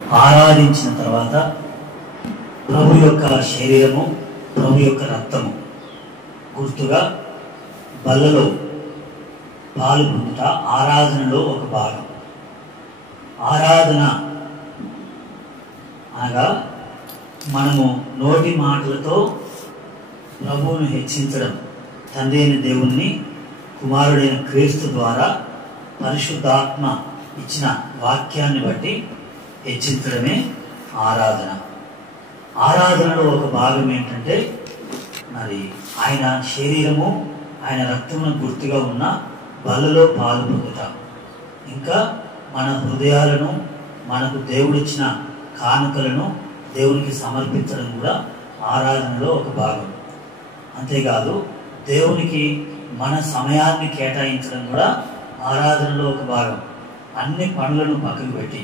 ఆరాధించిన తర్వాత ప్రభు యొక్క శరీరము, ప్రభు యొక్క రక్తము గుర్తుగా బల్లలో పాలు పొందుట ఆరాధనలో ఒక భాగం. ఆరాధన అనగా మనము నోటి మాటలతో ప్రభువును హెచ్చించడం, తండ్రి అయిన దేవుణ్ణి కుమారుడైన క్రీస్తు ద్వారా పరిశుద్ధాత్మ ఇచ్చిన వాక్యాన్ని బట్టి హెచ్చించడమే ఆరాధన. ఆరాధనలో ఒక భాగం ఏంటంటే మరి ఆయన శరీరము, ఆయన రక్తమును గుర్తుగా ఉన్న బల్లలో పాలు పొందుట, ఇంకా మన హృదయాలను, మనకు దేవుడిచ్చిన కానుకలను దేవునికి సమర్పించడం కూడా ఆరాధనలో ఒక భాగం. అంతేకాదు దేవునికి మన సమయాన్ని కేటాయించడం కూడా ఆరాధనలో ఒక భాగం. అన్ని పనులను పక్కకు పెట్టి,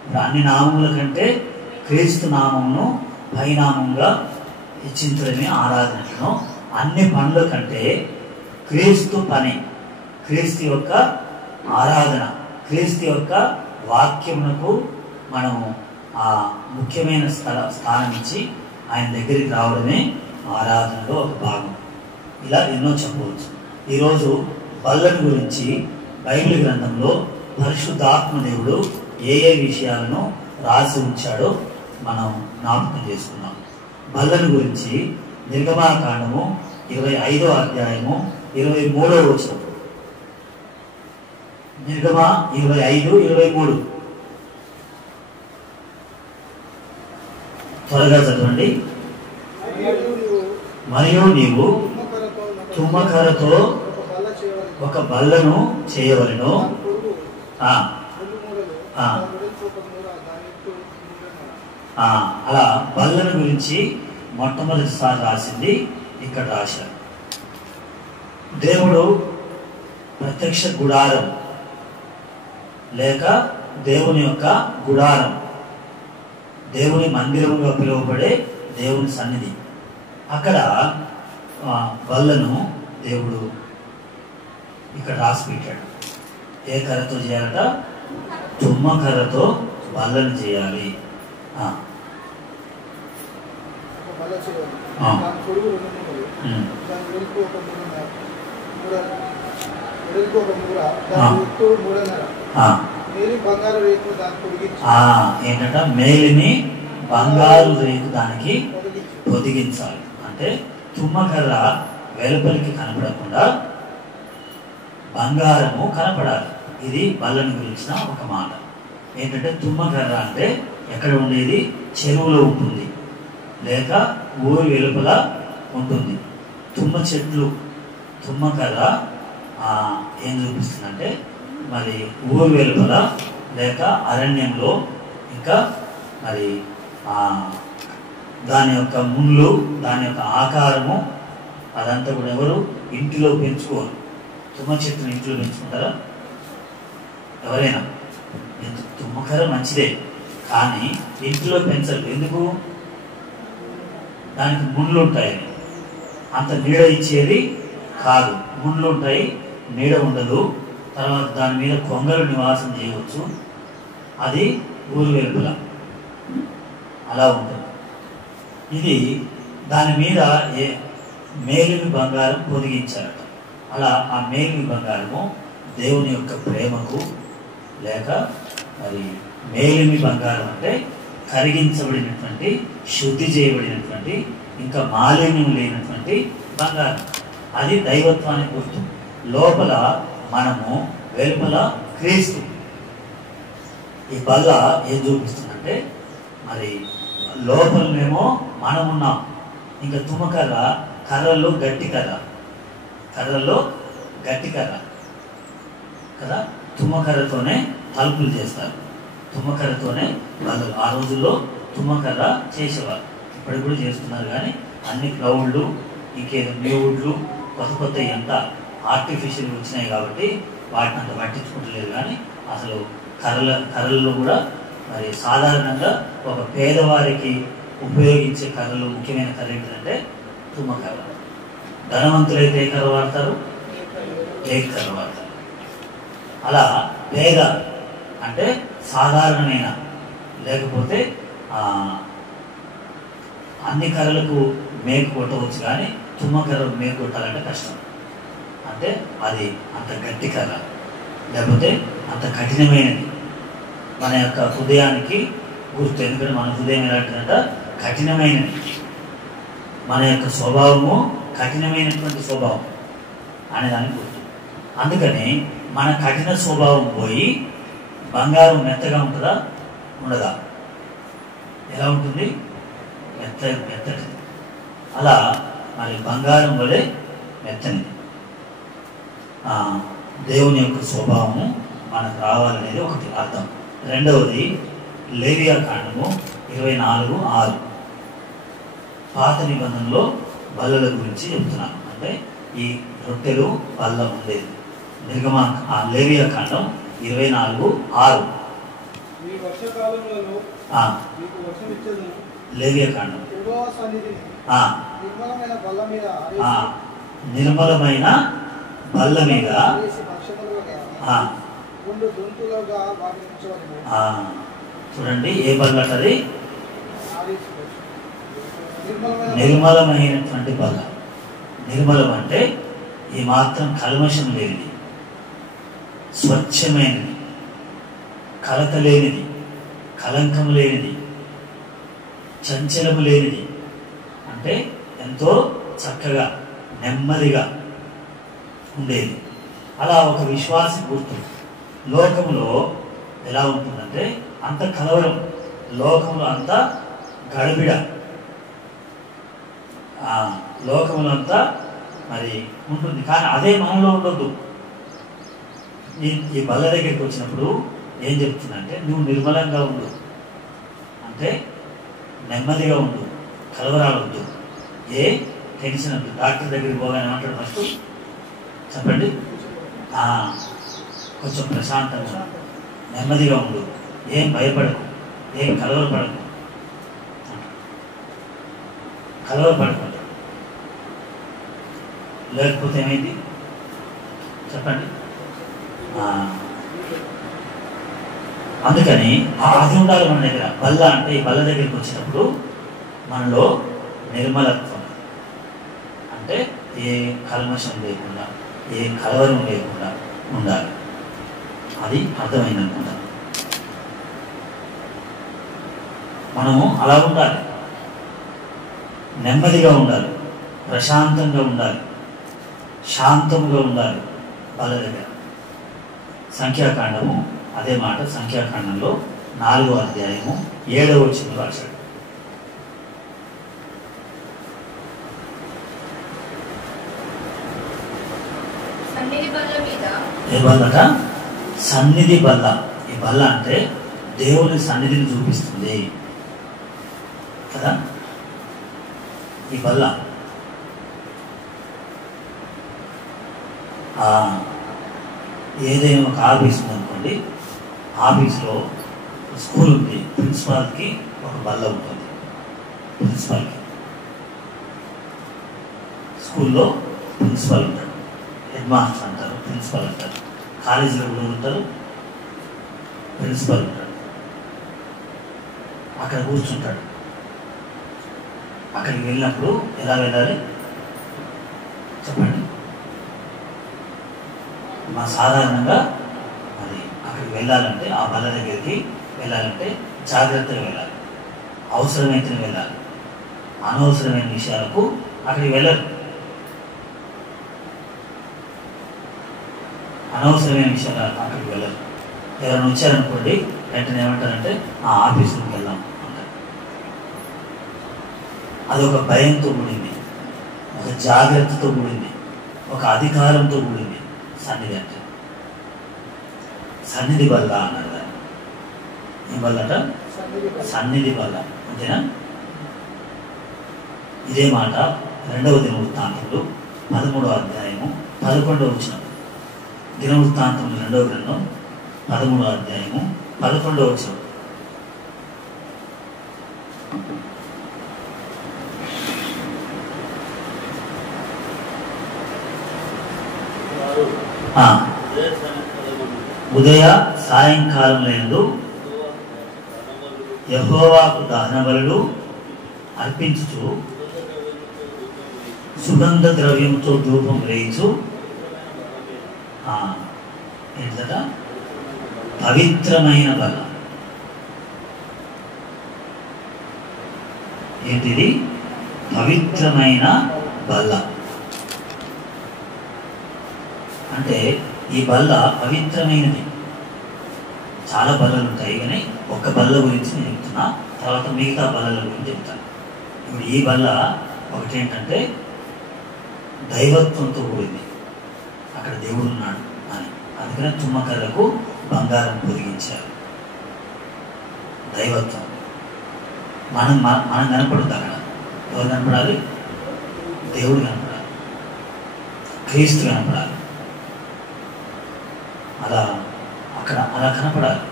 ఇప్పుడు అన్ని నామముల కంటే క్రీస్తు నామమును పైనామంగా హెచ్చించడమే ఆరాధనను. అన్ని పనుల కంటే క్రీస్తు పని, క్రీస్తు యొక్క ఆరాధన, క్రీస్తు యొక్క వాక్యమునకు మనము ఆ ముఖ్యమైన స్థానం ఇచ్చి ఆయన దగ్గరికి రావడమే ఆరాధనలో ఒక భాగం. ఇలా ఎన్నో చెప్పవచ్చు. ఈరోజు బల్లను గురించి బైబిల్ గ్రంథంలో పరిశుద్ధాత్మ దేవుడు ఏ ఏ విషయాలను రాసి ఉంచాడో మనం జ్ఞాపకం చేసుకున్నాం. బల్లను గురించి నిర్గమాకాండము 25వ అధ్యాయము 23వ వచనం. నిర్గమ 25:23 త్వరగా చదవండి. మరియు నీవు తుమ్మకరతో ఒక బల్లను చేయవలెను. అలా బల్లను గురించి మొట్టమొదటిసారి రాసింది ఇక్కడ రాశారు. దేవుడు ప్రత్యక్ష గుడారం లేక దేవుని యొక్క గుడారం, దేవుని మందిరముగా పిలువబడే దేవుని సన్నిధి, అక్కడ బల్లను దేవుడు ఇక్కడ రాసి పెట్టాడు. ఏ కర్రతో చేయాలట? తుమ్మకర్రతో బల్లను చేయాలి. ఏంటంట? మేలిని బంగారు రేకు దానికి పొదిగించాలి. అంటే తుమ్మకర్ర వెలుపలికి కనపడకుండా బంగారము కనపడాలి. ఇది బల్లను గురించిన ఒక మాట. ఏంటంటే తుమ్మకర్ర అంటే ఎక్కడ ఉండేది? చెరువులో ఉంటుంది, లేక ఊరి వెలుపల ఉంటుంది. తుమ్మ చెట్లు, తుమ్మకర్ర ఏం చూపిస్తుందంటే మరి ఊరి వెలుపల లేక అరణ్యంలో, ఇంకా మరి దాని యొక్క ముళ్ళు, దాని యొక్క ఆకారము అదంతా కూడా ఎవరు ఇంటిలో పెంచుకోరు. తుమ్మ చెట్టును ఇంట్లో పెంచుకుంటారా ఎవరైనా? తుమ్మకర్ర మంచిదే, కానీ ఇంట్లో పెంచరు. ఎందుకు? దానికి ముళ్ళు ఉంటాయి, అంత నీడ ఇచ్చేది కాదు. ముళ్ళు ఉంటాయి, నీడ ఉండదు. తర్వాత దాని మీద కొంగలు నివాసం చేయవచ్చు. అది ఊరు వెలుపల అలా ఉంటుంది. ఇది దాని మీద మేలిమి బంగారం పొదిగించారట. అలా ఆ మేలిమి బంగారము దేవుని యొక్క ప్రేమకు, లేక మరి మేలిమి బంగారం అంటే కరిగించబడినటువంటి, శుద్ధి చేయబడినటువంటి, ఇంకా మాలిన్యం లేనటువంటి బంగారం. అది దైవత్వానికి గుర్తు. లోపల మనము, వెలుపల క్రీస్తు. ఈ బల్ల ఏం చూపిస్తుందంటే మరి లోపలనేమో మనం ఉన్నాం. ఇంకా తుమ్మకర్ర కర్రల్లో గట్టి కర్ర, కర్రల్లో గట్టి కర్ర కదా. తుమ్మకర్రతోనే తలుపులు చేస్తారు, తుమ్మకర్రతోనే బల్లలు. ఆ రోజుల్లో తుమ్మకర్ర చేసేవారు, ఇప్పటికి కూడా చేస్తున్నారు. కానీ అన్ని క్లౌడ్లు, ఇంకేదో న్యూడ్లు, కొత్త కొత్త ఎంత ఆర్టిఫిషియల్ వచ్చినాయి కాబట్టి వాటిని అంత పట్టించుకుంటలేదు. కానీ అసలు కర్రల్లో కూడా మరి సాధారణంగా ఒక పేదవారికి ఉపయోగించే కర్రలు, ముఖ్యమైన కర్ర ఏంటంటే తుమ్మకర్ర. ధనవంతులైతే ఏ కర్ర వాడతారు? టేక్ కర్ర వాడతారు. అలా పేద అంటే సాధారణమైన లేకపోతే అన్ని కర్రలకు మేకు కొట్టవచ్చు, కానీ తుమ్మ కర్రకు మేకు కొట్టాలంటే కష్టం. అంటే అది అంత గట్టి కర్ర, లేకపోతే అంత కఠినమైనది. మన యొక్క హృదయానికి గుర్తు. ఎందుకంటే మన హృదయం ఎలాంటిదంట? కఠినమైనది. మన యొక్క స్వభావము కఠినమైనటువంటి స్వభావం అనేదానికి గుర్తు. అందుకని మన కఠిన స్వభావం పోయి బంగారం మెత్తగా ఉంటుందా? ఉండదా? ఎలా ఉంటుంది? మెత్తటి. అలా మరి బంగారం వలె మెత్తనిది దేవుని యొక్క స్వభావము మనకు రావాలనేది ఒకటి అర్థం. రెండవది లేవియా కాండము 24:6 పాత నిబంధనలో బల్లల గురించి చెప్తున్నాను. అంటే ఈ రొట్టెలు బల్ల ఉండేది. లేవియా కాండం 24:6 లేవియా కాండం నిర్మలమైన బల్ల మీద చూడండి, ఏ బల్ల అంటది? నిర్మలమైనటువంటి బల్ల. నిర్మలం అంటే ఈ మాత్రం కల్మషం లేనిది, స్వచ్ఛమైనది, కలత లేనిది, కలంకం లేనిది, చంచలము లేనిది. అంటే ఎంతో చక్కగా నెమ్మదిగా ఉండేది. అలా ఒక విశ్వాసి గుర్తు. లోకంలో ఎలా ఉంటుందంటే అంత కలవరం, లోకంలో అంత గడిబిడ, లోకంలో అంతా మరి ఉంటుంది. కానీ అదే మనలో ఉండొద్దు. ఈ బల్ల దగ్గరికి వచ్చినప్పుడు ఏం చెప్తుందంటే నువ్వు నిర్మలంగా ఉండు, అంటే నెమ్మదిగా ఉండు, కలవరాలొద్దు, ఏ టెన్షన్ వద్దు. డాక్టర్ దగ్గరికి పోగానే ఏమంటాడు ఫస్ట్? చెప్పండి. కొంచెం ప్రశాంతంగా నెమ్మదిగా ఉండు, ఏం భయపడకు, ఏం కలవరపడకు, కలవరపడకుండా. లేకపోతే ఏమైంది చెప్పండి? అందుకని అది ఉండాలి మన దగ్గర. బల్ల అంటే ఈ బల్ల దగ్గరికి వచ్చినప్పుడు మనలో నిర్మలత్వం, అంటే ఏ కల్మషం లేకుండా, ఏ కలవరం లేకుండా ఉండాలి. అది అర్థమైందనుకుంటా. మనము అలా ఉండాలి, నెమ్మదిగా ఉండాలి, ప్రశాంతంగా ఉండాలి, శాంతంగా ఉండాలి బల్ల దగ్గర. సంఖ్యాకాండము అదే మాట. సంఖ్యాకాండంలో 4వ అధ్యాయము 7వ వచనంలో రాశాడు. ఏ బల్లట? సన్నిధి బల్ల. ఈ బల్ల అంటే దేవుని సన్నిధిని చూపిస్తుంది కదా ఈ బల్ల. ఏదైనా ఒక ఆఫీస్ ఉందనుకోండి, ఆఫీస్లో స్కూల్ ఉంది, ప్రిన్సిపాల్కి ఒక బల్ల ఉంటుంది. ప్రిన్సిపాల్కి స్కూల్లో ప్రిన్సిపాల్ ఉంటాడు, హెడ్ మాస్టర్ అంటారు, ప్రిన్సిపాల్ అంటారు. కాలేజీలో కూడా ఉంటారు, ప్రిన్సిపాల్ ఉంటాడు. అక్కడ కూర్చుంటాడు. అక్కడికి వెళ్ళినప్పుడు ఎలా వెళ్ళాలి చెప్పండి? మా సాధారణంగా మరి అక్కడికి వెళ్ళాలంటే, ఆ బల్ల దగ్గరికి వెళ్ళాలంటే జాగ్రత్తగా వెళ్ళాలి, అవసరమైతే వెళ్ళాలి. అనవసరమైన విషయాలకు అక్కడికి వెళ్ళరు. అనవసరమైన విషయాలు అక్కడికి వెళ్ళరు. ఎవరైనా వచ్చారనుకోండి, వెంటనే ఏమంటారంటే ఆ ఆఫీసుకి వెళ్దాం అంటారు. అదొక భయంతో కూడింది, ఒక జాగ్రత్తతో కూడింది, ఒక అధికారంతో కూడింది సన్నిధి అంటే. సన్నిధి బల్ల అన్నారు దాన్ని. ఏం బల్లట? సన్నిధి బల్ల. అంతేనా? ఇదే మాట 2వ దినవృత్తాంతములు 13వ అధ్యాయము 11వ వచనం. దినవృత్తాంతములు 2వ గ్రంథం 13వ అధ్యాయము 11వ వచనం. ఉదయ సాయంకాలం లేదు యెహోవాకు దహన బలులు అర్పించుచు సుగంధ ద్రవ్యంతో ధూపం వేయించు ఏంటట పవిత్రమైన బల. ఏంటిది? పవిత్రమైన బల్ల. అంటే ఈ బల్ల పవిత్రమైనది. చాలా బల్లలు ఉంటాయి, కానీ ఒక్క బల్ల గురించి నేను చెప్తున్నా, తర్వాత మిగతా బల్లల గురించి చెప్తాను. ఇప్పుడు ఈ బల్ల ఒకటి ఏంటంటే దైవత్వంతో కూడింది, అక్కడ దేవుడు ఉన్నాడు అని. అందుకనే తుమ్మకర్రకు బంగారం పొదిగించారు. దైవత్వం. మనం కనపడుతుంది అక్కడ. ఎవరు కనపడాలి? దేవుడు కనపడాలి, క్రీస్తు కనపడాలి. అలా కనపడాలి.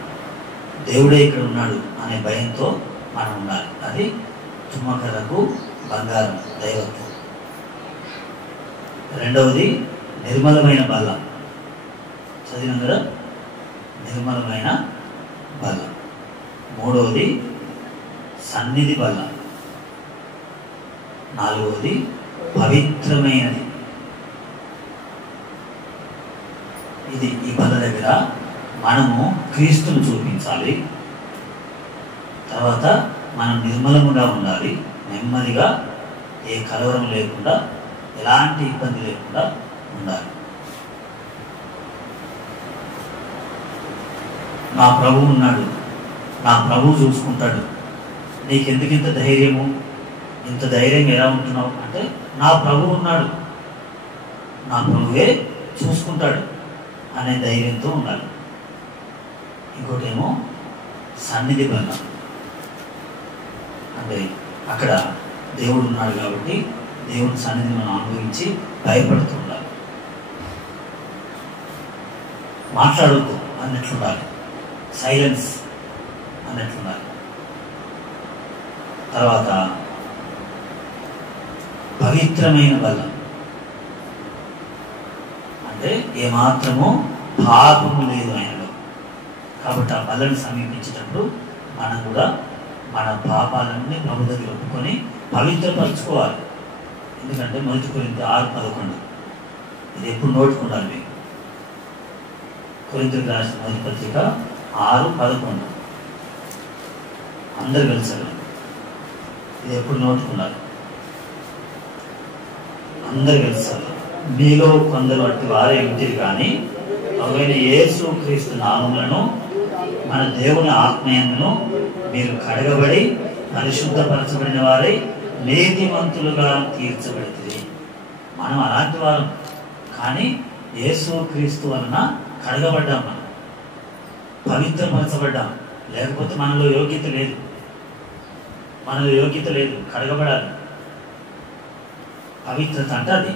దేవుడే ఇక్కడ ఉన్నాడు అనే భయంతో మనం ఉండాలి. అది తుమ్మకర్రకు బంగారం, దైవత్వం. రెండవది నిర్మలమైన బల్ల. చదివిన కదా, నిర్మలమైన బల్ల. మూడవది సన్నిధి బల్ల. నాలుగవది పవిత్రమైనది. ఇది ఈ బల్ల దగ్గర మనము క్రీస్తును చూపించాలి. తర్వాత మనం నిర్మలముగా ఉండాలి, నెమ్మదిగా, ఏ కలవరం లేకుండా, ఎలాంటి ఇబ్బంది లేకుండా ఉండాలి. నా ప్రభువు ఉన్నాడు, నా ప్రభువు చూసుకుంటాడు, నీకెందుకు ఇంత ధైర్యము, ఇంత ధైర్యం ఎలా ఉంటున్నావు అంటే, నా ప్రభువు ఉన్నాడు, నా ప్రభువే చూసుకుంటాడు అనే ధైర్యంతో ఉండాలి. ఇంకోటేమో సన్నిధి బల్ల. అంటే అక్కడ దేవుడు ఉన్నాడు కాబట్టి దేవుని సన్నిధిని మనం అనుభవించి భయపడుతూ ఉండాలి. మాట్లాడొద్దు అన్నట్లుండాలి, సైలెన్స్ అన్నట్లుండాలి. తర్వాత పవిత్రమైన బల్ల. అంటే ఏమాత్రము పాపము లేదు ఆయనలో. కాబట్టి ఆ బల్లను సమీపించేటప్పుడు మనం కూడా మన పాపాలన్నీ ప్రభు దగ్గర ఒప్పుకొని పవిత్రపరచుకోవాలి. ఎందుకంటే 1 కొరింథీ 6:11 ఇది ఎప్పుడు నోటుకుండాలి మీకు. కొరింథీయులకు రాసిన 1వ పత్రిక 6:11 అందరు కలిసారు. ఇది ఎప్పుడు నోటుకుండాలి, అందరు కలిసారు. మీలో కొందరు అట్టి వారే ఇంటికి కానీ అవైన యేసు క్రీస్తు నామములను మన దేవుని ఆత్మయందును మీరు కడగబడి పరిశుద్ధపరచబడిన వారై నీతిమంతులుగా తీర్చబడితే. మనం అలాంటి వారు, కానీ యేసు క్రీస్తు వలన కడగబడ్డాం, మనం పవిత్రపరచబడ్డాం. లేకపోతే మనలో యోగ్యత లేదు, కడగబడాలి. పవిత్రత అంటే అది.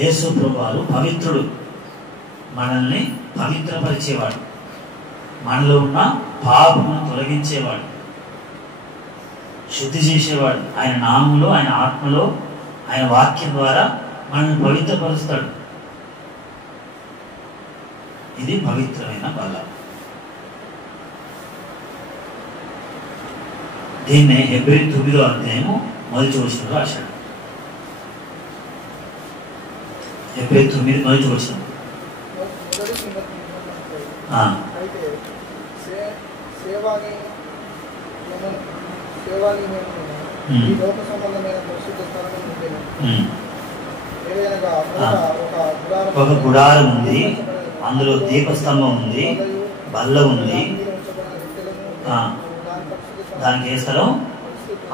యేసు ప్రభువారు పవిత్రుడు, మనల్ని పవిత్రపరిచేవాడు, మనలో ఉన్న పాపమును తొలగించేవాడు, శుద్ధి చేసేవాడు. ఆయన నామములో, ఆయన ఆత్మలో, ఆయన వాక్యం ద్వారా మనల్ని పవిత్రపరుస్తాడు. ఇది పవిత్రమైన బల్ల. దీన్నే హెబ్రీ 9వ అధ్యాయము 1వ వచనంలో రాశాడు. హెబ్రీ 9 1వ వచనం. ఒక గుడారం ఉంది, అందులో దీపస్తంభం ఉంది, బల్ల ఉంది. దానికి ఏ స్థలం?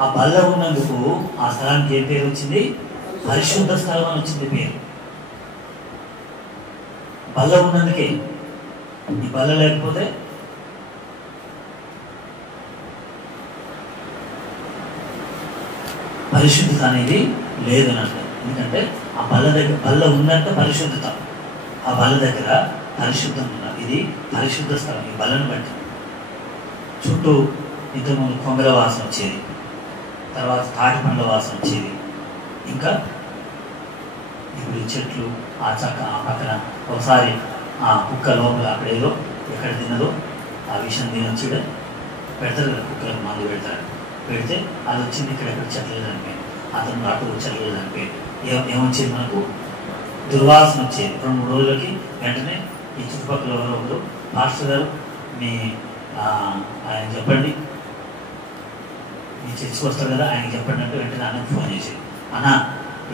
ఆ బల్ల ఉన్నందుకు ఆ స్థలానికి ఏ పేరు వచ్చింది? పరిశుద్ధ స్థలం అని వచ్చింది పేరు. బల్ల ఉన్నందుకే. ఈ బల్ల లేకపోతే పరిశుద్ధత అనేది లేదన్నట్టు. ఎందుకంటే ఆ బల్ల ఉందంటే పరిశుద్ధత. ఆ బల్ల దగ్గర పరిశుద్ధం ఉన్నది. ఇది పరిశుద్ధ స్థలం. ఈ బల్లను బట్టి చుట్టూ ఇంతకుముందు కొంగల వాసన వచ్చేది, తర్వాత తాటి పండ్ల వాసన వచ్చేది, ఇంకా ఇప్పుడు ఈ చెట్లు ఆ పక్కన ఒకసారి ఆ కుక్క లోపల అక్కడేదో ఎక్కడ తిన్నదో ఆ విషయం తినొచ్చుడే పెడతారు కదా, కుక్కలకు మందు పెడతారు. పెడితే అది వచ్చింది ఇక్కడెక్కడ చెట్లేదు అనిపోయింది, అతను అటు చెట్లేదు అనిపోయింది. ఏమొచ్చేది మనకు? దుర్వాసన వచ్చేది. 2-3 రోజులకి వెంటనే ఈ చుట్టుపక్కల ఎవరో ఒకరు, మాస్టర్ గారు మీ ఆయన చెప్పండి, మీ చర్చికి వస్తారు కదా ఆయన చెప్పండి అంటే వెంటనే అన్నకు ఫోన్ చేసేది. అన్న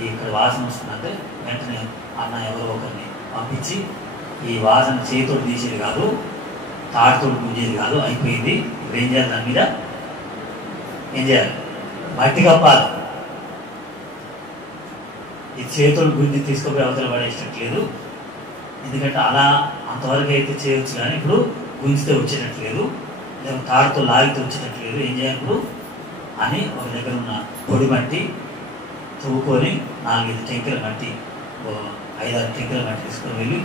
ఇక్కడ వాసన వస్తుందంటే వెంటనే అన్న ఎవరో ఒకరిని పంపించి ఈ వాసన చేతితో తీసేది కాదు, తాడుతో పూజేది కాదు, అయిపోయింది, ఇప్పుడు ఏం చేయాలి, దాని మీద ఏం చేయాలి, మట్టి కప్పాలి. ఈ చేతులు గుంజి తీసుకుపోయి అవతల పడేసట్లేదు, ఎందుకంటే అలా అంతవరకు అయితే చేయొచ్చు కానీ ఇప్పుడు గుంజితే వచ్చేటట్లేదు, లేదా తాడుతో లాగితే వచ్చేటట్లేదు, ఏం చేయాలి ఇప్పుడు అని ఒక దగ్గర ఉన్న పొడి మట్టి తవ్వుకొని 4-5 టెంకల మట్టి, 5-6 టెంకల మట్టి తీసుకొని వెళ్ళి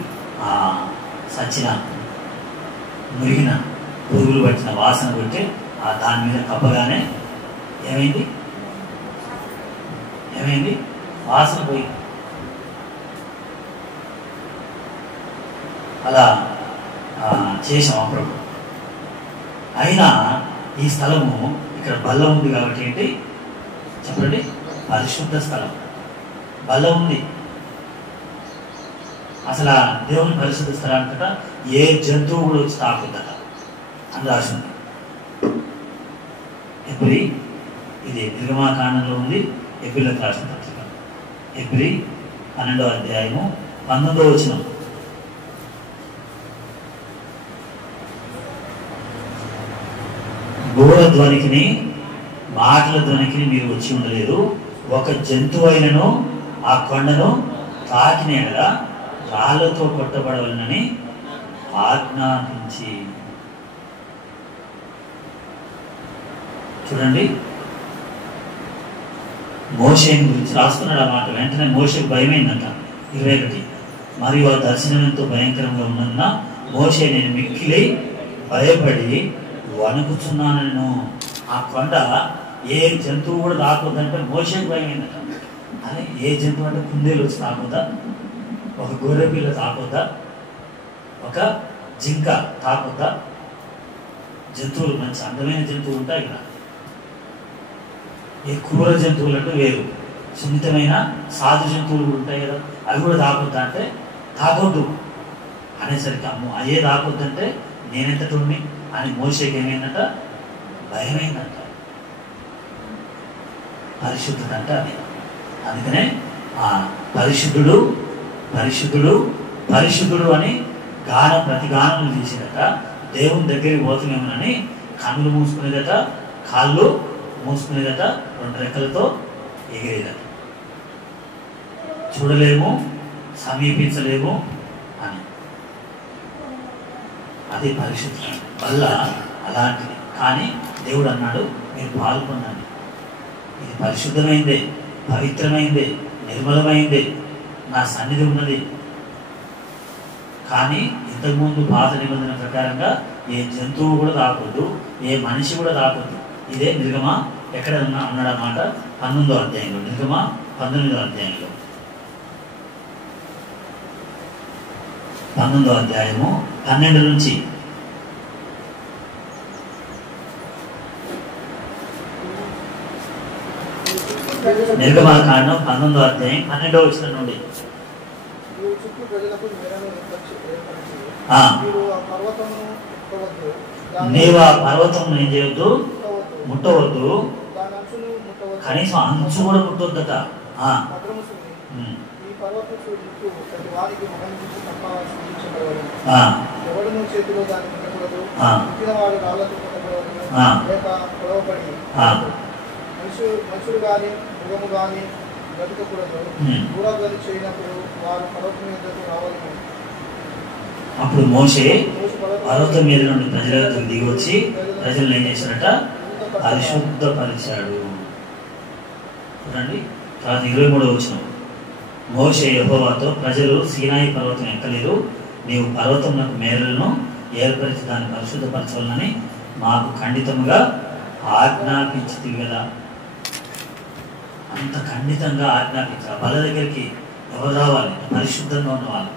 సచ్చిన మురిగిన పురుగులు పట్టిన వాసన కొట్టి దాని మీద కప్పగానే ఏమైంది వాసన పోయి. అలా చేసాం అప్పుడు. అయినా ఈ స్థలము ఇక్కడ బల్ల ఉంది కాబట్టి ఏంటి చెప్పండి, పరిశుద్ధ స్థలం, బల్ల ఉంది. అసలు దేవుని పరిశుద్ధ స్థలానికట ఏ జంతువు కూడా వచ్చి తాకుద్దట అని రాసింది. ఎబ్రి, ఇది నిర్గమాకాండంలో ఉంది, ఎబ్రిలకు రాసిన పత్రిక, ఎబ్రి 12వ అధ్యాయము 19వ వచనం. గోడ ధ్వనికిని మాటల ధ్వనికిని మీరు వచ్చి ఉండలేదు, ఒక జంతువు అయినను ఆ కొండను తాకిన ఎడల రాళ్లతో కొట్టబడవలనని ఆజ్ఞాపించి. చూడండి, మోషేని గురించి రాసుకున్నాడు ఆ మాట. వెంటనే మోషేకు భయమైందంట. 21 మరియు ఆ దర్శనం ఎంతో భయంకరంగా ఉన్నందున మోషే నేను మిక్కిలి భయపడి వణుకుచున్నాను. ఆ కొండ ఏ జంతువు కూడా తాకొద్దంటే మోషేకు భయమైందట. అదే ఏ జంతువు అంటే కుందేలు వచ్చి తాకొద్దా, ఒక గొర్రె పిల్ల తాకొద్దా, ఒక జింక తాకొద్దా? జంతువులు మంచి అందమైన జంతువులు ఉంటాయి కదా, ఈ క్రూర జంతువులు అంటే వేరు, సున్నితమైన సాధు జంతువులు కూడా ఉంటాయి కదా, అవి కూడా తాకొద్దా అంటే తాకొద్దు అనేసరికి అమ్మో అయ్యే తాకొద్దంటే నేనెంతటోడిని అని మోషేకి ఏమైందంట, భయమైందంట. పరిశుద్ధత అంటే అది. అందుకనే పరిశుద్ధుడు పరిశుద్ధుడు పరిశుద్ధుడు అని ప్రతి గానం చేసేదట. దేవుని దగ్గరికి పోతున్నామని కన్నులు మూసుకునేదట, కాళ్ళు మూసుకునేదట, 2 రెక్కలతో ఎగిరేదట. చూడలేము, సమీపించలేము అని. అది పరిశుద్ధత వల్ల అలాంటిది. కానీ దేవుడు అన్నాడు మీరు పాల్గొన్నాను, ఇది పరిశుద్ధమైందే, పవిత్రమైందే, నిర్మలమైందే, నా సన్నిధి ఉన్నది. కానీ ఇంతకుముందు పాత నిబంధన ప్రకారంగా ఏ జంతువు కూడా తాకొద్దు, ఏ మనిషి కూడా తాకొద్దు. ఇదే నిర్గమ ఎక్కడ అన్నాడన్నమాట, 19వ అధ్యాయంలో, నిర్గమ 19వ అధ్యాయంలో, 19వ అధ్యాయము 12 నుంచి. నిర్గమాకాండం 19వ అధ్యాయం 12వ వచనం నుండి. నీవు ఆ పర్వతం ఏం చేయొద్దు, ముట్టవద్దు, కనీసం అంచు కూడా ముట్టొద్దట. మనుషులు కానీ మృగము కానీ బ్రతకకూడదు, దూరధ్వని చేయనప్పుడు వారు పర్వతం మీదకు రావాలని. అప్పుడు మోషే పర్వతం మీద నుండి ప్రజలకు దిగి వచ్చి ప్రజలను ఏం చేశాడట, పరిశుద్ధపరిచాడు. చూడండి, తర్వాత 23వ వచనం. మోషే యెహోవాతో ప్రజలు సీనాయి పర్వతం ఎక్కలేరు, నీవు పర్వతమునకు మేరలను ఏర్పరిచి దాన్ని పరిశుద్ధపరచాలని మాకు ఖండితముగా ఆజ్ఞాపించితివి కదా. అంత ఖండితంగా ఆజ్ఞాపించాలి. బల దగ్గరికి ఎవరు రావాలి? పరిశుద్ధంగా ఉన్నవాళ్ళు,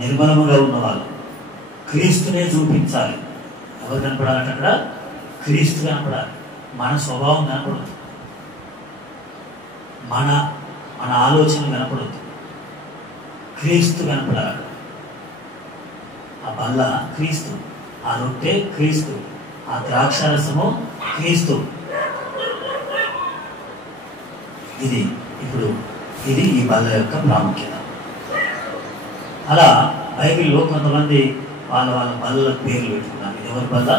నిర్మలముగా ఉన్నవాళ్ళు, క్రీస్తునే చూపించాలి. ఎవరు కనపడాలంటే అక్కడ క్రీస్తు కనపడాలి. మన స్వభావం కనపడదు, మన మన ఆలోచన కనపడద్దు, క్రీస్తు కనపడాలి. ఆ బల్ల క్రీస్తు, ఆ రొట్టె క్రీస్తు, ఆ ద్రాక్షారసము క్రీస్తు. ఇది ఈ బల్ల యొక్క ప్రాముఖ్యత. అలా బైబిల్లో కొంతమంది వాళ్ళ బల్లల పేర్లు పెట్టుకున్నారు. ఎవరి బల్ల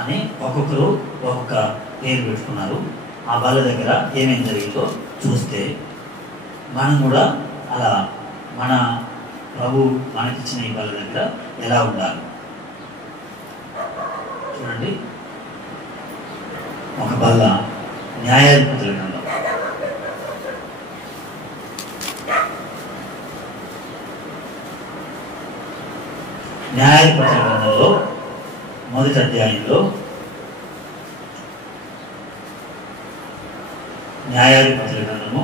అని ఒక్కొక్కరు ఒక్కొక్క పేరు పెట్టుకున్నారు. ఆ బల్ల దగ్గర ఏమేమి జరిగిందో చూస్తే మనం కూడా అలా మన ప్రభు మనకిచ్చిన ఈ బల్ల దగ్గర ఎలా ఉండాలి చూడండి. ఒక బల్ల న్యాయాధిపతుల గ్రంథం, న్యాయాధిపతుల గ్రంథంలో మొదటి అధ్యాయంలో న్యాయాధిపతుల గ్రంథము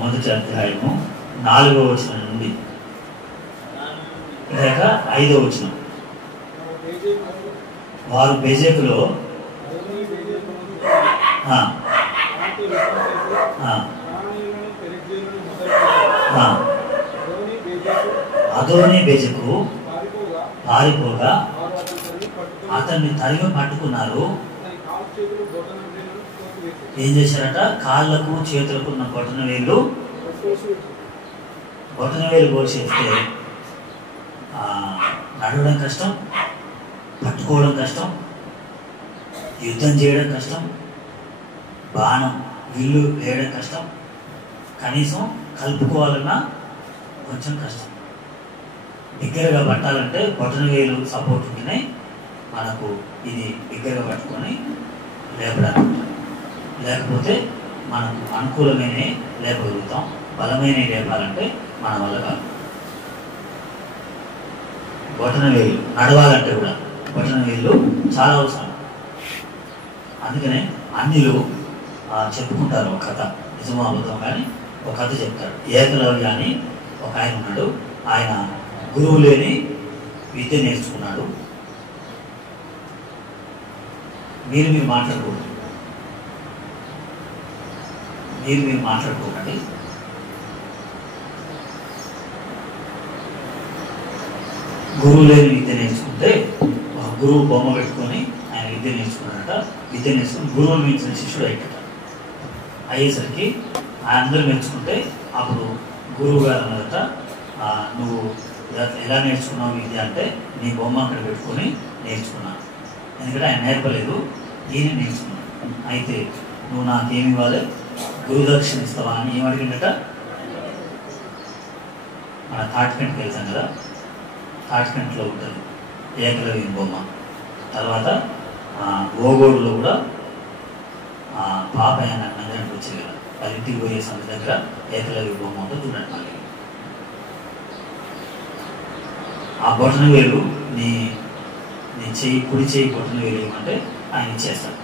మొదటి అధ్యాయము 4వ వచనం నుండి లేక 5వ వచనం. వారు బెజెకులో అదోని బెజెకు పారిపోగా అతన్ని తరిగి పట్టుకున్నారు. ఏం చేశారట? కాళ్ళకు చేతులకు ఉన్న బొటన వేలు కోసేస్తే నడవడం కష్టం, పట్టుకోవడం కష్టం, యుద్ధం చేయడం కష్టం, బాణం విల్లు వేయడం కష్టం, కనీసం కలుపుకోవాలన్నా కొంచెం కష్టం. దగ్గరగా పట్టాలంటే బొటన వేలు సపోర్ట్ ఉంటేనే మనకు ఇది దగ్గరగా పట్టుకొని లేపడానికి, లేకపోతే మనకు అనుకూలమైన లేపగలుగుతాం. బలమైన లేపాలంటే మన వల్ల కాదు. బొటన వేలు నడవాలంటే కూడా బొటన వేలు చాలా అవసరం. అందుకనే అన్నిలు చెప్పుకుంటారు ఒక కథ, నిజమో అబద్ధం కానీ ఒక కథ చెప్తాడు. ఏకలవ్య అని ఒక ఆయన ఉన్నాడు. ఆయన గురువు లేని విద్య నేర్చుకున్నాడు. మీరు మాట్లాడుకోకండి. గురువు లేని విద్య నేర్చుకుంటే ఒక గురువు బొమ్మ పెట్టుకొని ఆయన విద్య నేర్చుకున్నాడట. విద్య నేర్చుకుని గురువుని మించిన శిష్యుడు అయ్యేసరికి అందరూ నేర్చుకుంటే అప్పుడు గురువు గారు అన్నదట, నువ్వు ఎలా నేర్చుకున్నావు విద్య అంటే నీ బొమ్మ అక్కడ పెట్టుకొని నేర్చుకున్నాను. ఎందుకంటే ఆయన నేర్పలేదు, ఈయన నేర్చుకున్నాడు. అయితే నువ్వు నాకేమి ఇవ్వాలి, గురుదక్షిణ ఇస్తావా అని ఏమడిగిందట? మన తాటికంటికి వెళ్తాం కదా, తాటికంటిలో ఉంటుంది ఏకలవ్య బొమ్మ. తర్వాత ఓగోడులో కూడా పాప ఆయన మందిరానికి వచ్చేది కదా, వాళ్ళ ఇంటికి పోయే సమయం దగ్గర ఏకలవ్య బొమ్మ ఉంటుంది చూడండి. మళ్ళీ ఆ బొటన వేలు నీ చెయ్యి, కుడి చెయ్యి బొటన వేలు ఏమంటే ఆయన ఇచ్చేస్తాడు.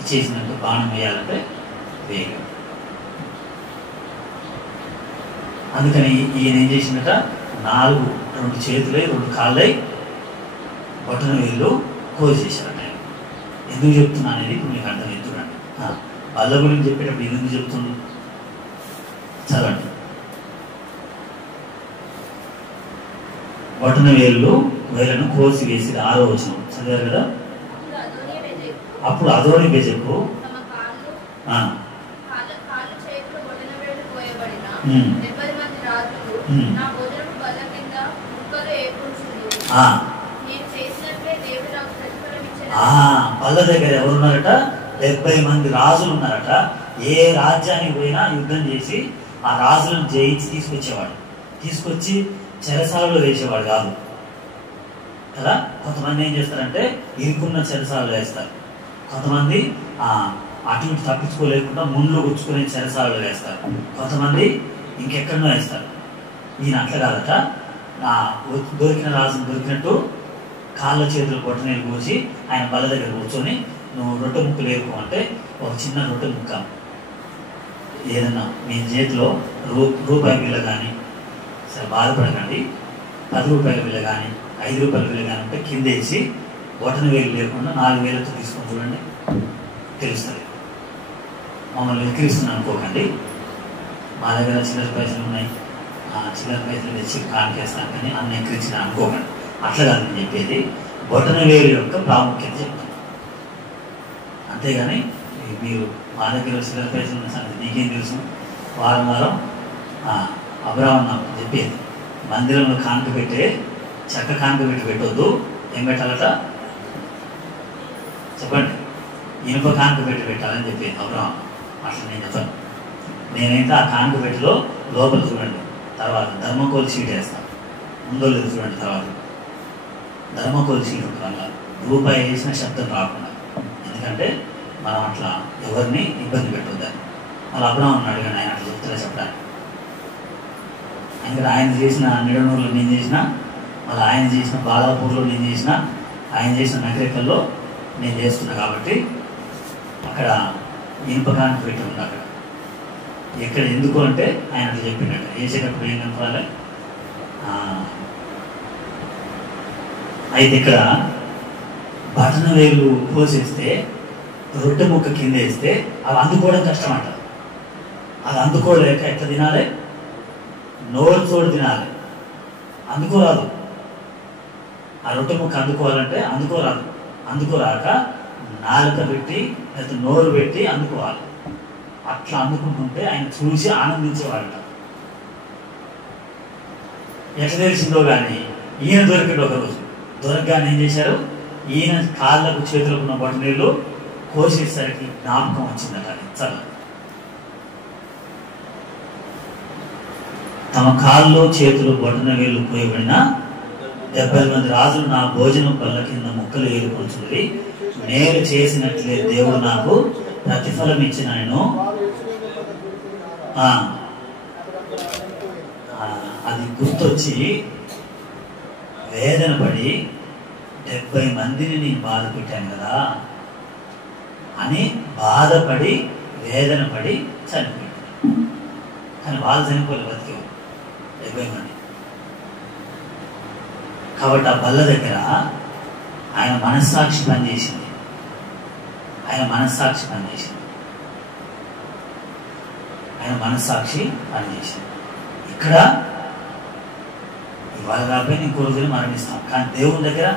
ఇచ్చేసినట్టు బాణం వేయాలంటే వేయగలడు. అందుకని ఈయన ఏం చేసిందట? 2 చేతులై 2 కాళ్ళై బొటన వేలు కోసేశారట. ఎందుకు చెప్తున్నా అనేది ఇప్పుడు మీకు అర్థం చూడండి. బల్ల గురించి చెప్పేటప్పుడు ఎందుకు చెప్తుంది చదవండి. బొటన వేలను కోసి వేసి 6వ వచనం చదివారు కదా. అప్పుడు అదోని బెజెకు బల్ల దగ్గర ఎవరున్నారట? 70 మంది రాజులు ఉన్నారట. ఏ రాజ్యానికి పోయినా యుద్ధం చేసి ఆ రాజులను జయించి తీసుకొచ్చి చెరసాలలో వేసేవాడు కాదు కదా. కొంతమంది ఏం చేస్తారంటే ఇరుకున్న చెరసాలలో వేస్తారు, కొంతమంది అటు ఇటు తప్పించుకోలేకుండా ముండ్లు గుచ్చుకునే చెరసాలలో వేస్తారు, కొంతమంది ఇంకెక్కడనో వేస్తారు. ఈయన అట్లా కాదట. దొరికిన రాజును దొరికినట్టు కాళ్ళ చేతులు బొట్టనేలు కోసి ఆయన బల్ల దగ్గర కూర్చొని నువ్వు రొట్టె ముక్కలు వేరుకోమంటే ఒక చిన్న రొట్టె ముక్క ఏదన్నా మీ చేతిలో రూపాయి బిల్ల కానీ, సరే బాధపడకండి, 10 రూపాయల బిల్ల కానీ 5 రూపాయల బిల్ల కానీ ఉంటే కింద వేసి బొటన వేలు లేకుండా 4 వేలతో తీసుకొని చూడండి, తెలుస్తుంది. మమ్మల్ని విక్రిస్తున్నాను అనుకోకండి. మా దగ్గర చిల్లర పైసలు ఉన్నాయి, చిల్లర పైసలు తెచ్చి కానికేస్తాను కానీ అన్న ఎక్కిరించిన అనుకోకండి. అట్లా కాదు నేను చెప్పేది, బొటన వేలు యొక్క ప్రాముఖ్యత చెప్తాను. అంతేగాని మీరు మా దగ్గర చిల్లర పైసలు ఉన్న సంగతి నీకేం తెలుసు? వారం అబ్రాహ్మణ నాకు చెప్పేది, మందిరంలో కానుక పెట్టే చెక్క కానుక పెట్టొద్దు. ఏం పెట్టాలట చెప్పండి? ఇనుప కానుక పెట్టాలని చెప్పేది అబ్రాహ్మణ. అట్లా నేను చెప్పాను. నేనైతే ఆ కానుక పెట్టిలో లోపల చూడండి, తర్వాత ధర్మకోల్ షీట్ వేస్తాను. ముందో లేదు చూడండి, తర్వాత ధర్మకోల్ షీట్ ఉంటుంది. అలా రూపాయి వేసిన శబ్దం రాకుండా, ఎందుకంటే మనం అట్లా ఎవరిని ఇబ్బంది పెట్టొద్దని. వాళ్ళు అబ్రాహ్మణ అడిగాను, ఆయన అట్లా చెప్తారా చెప్పడానికి. ఎందుకంటే ఆయన చేసిన నిడనూరులో నేను చేసిన, మళ్ళీ ఆయన చేసిన బాలాపూర్లో నేను చేసిన, ఆయన చేసిన నగరికల్లో నేను చేస్తున్నా. కాబట్టి అక్కడ ఇనుపకానికి పెట్టి ఉంది. అక్కడ ఎక్కడ ఎందుకు అంటే ఆయన అట్లా చెప్పిండట, వేసేటప్పుడు ఏం కనుకోవాలి. అయితే ఇక్కడ బటన వేలు కోసేస్తే రొట్టె ముక్క కింద వేస్తే అవి అందుకోవడం కష్టం అంట. అది అందుకోలేక ఎట్లా తినాలి? నోరు తోడు తినాలి. అందుకోరాదు. ఆ రొట్టె ముక్క అందుకోవాలంటే అందుకోరాదు. అందుకోరాక నాలుక పెట్టి లేకపోతే నోరు పెట్టి అందుకోవాలి. అట్లా అందుకుంటుంటే ఆయన చూసి ఆనందించేవాళ్ళట. ఎట్లా తెలిసిందో కానీ ఈయన దొరికిండు. ఒకరోజు దొరకగానే ఏం చేశారు, ఈయన కాళ్ళకు చేతులకు ఉన్న బొటనవేలు కోసేసరికి జ్ఞాపకం వచ్చిందట. చాలా తమ కాళ్ళు చేతులు బొటనవేలు కోయబడిన 70 మంది రాజులు నా భోజనం పళ్ళ కింద ముక్కలు ఏరుకొంచున్నది. నేను చేసినట్లే దేవుడు నాకు ప్రతిఫలం ఇచ్చిన నేను అది గుర్తొచ్చి వేదన పడి 70 మందిని నేను బాధ పెట్టాను కదా అని బాధపడి వేదన పడి చనిపోయాడు. కానీ వాళ్ళు చనిపోలేదు, బతికేవారు 70 మంది. కాబట్టి ఆ బల్ల దగ్గర ఆయన మనస్సాక్షి పనిచేసింది. ఆయన మనస్సాక్షి పనిచేసింది. ఇక్కడ ఇవాళ రాబోయే ఇంకో రోజులు మరణిస్తాం, కానీ దేవుని దగ్గర.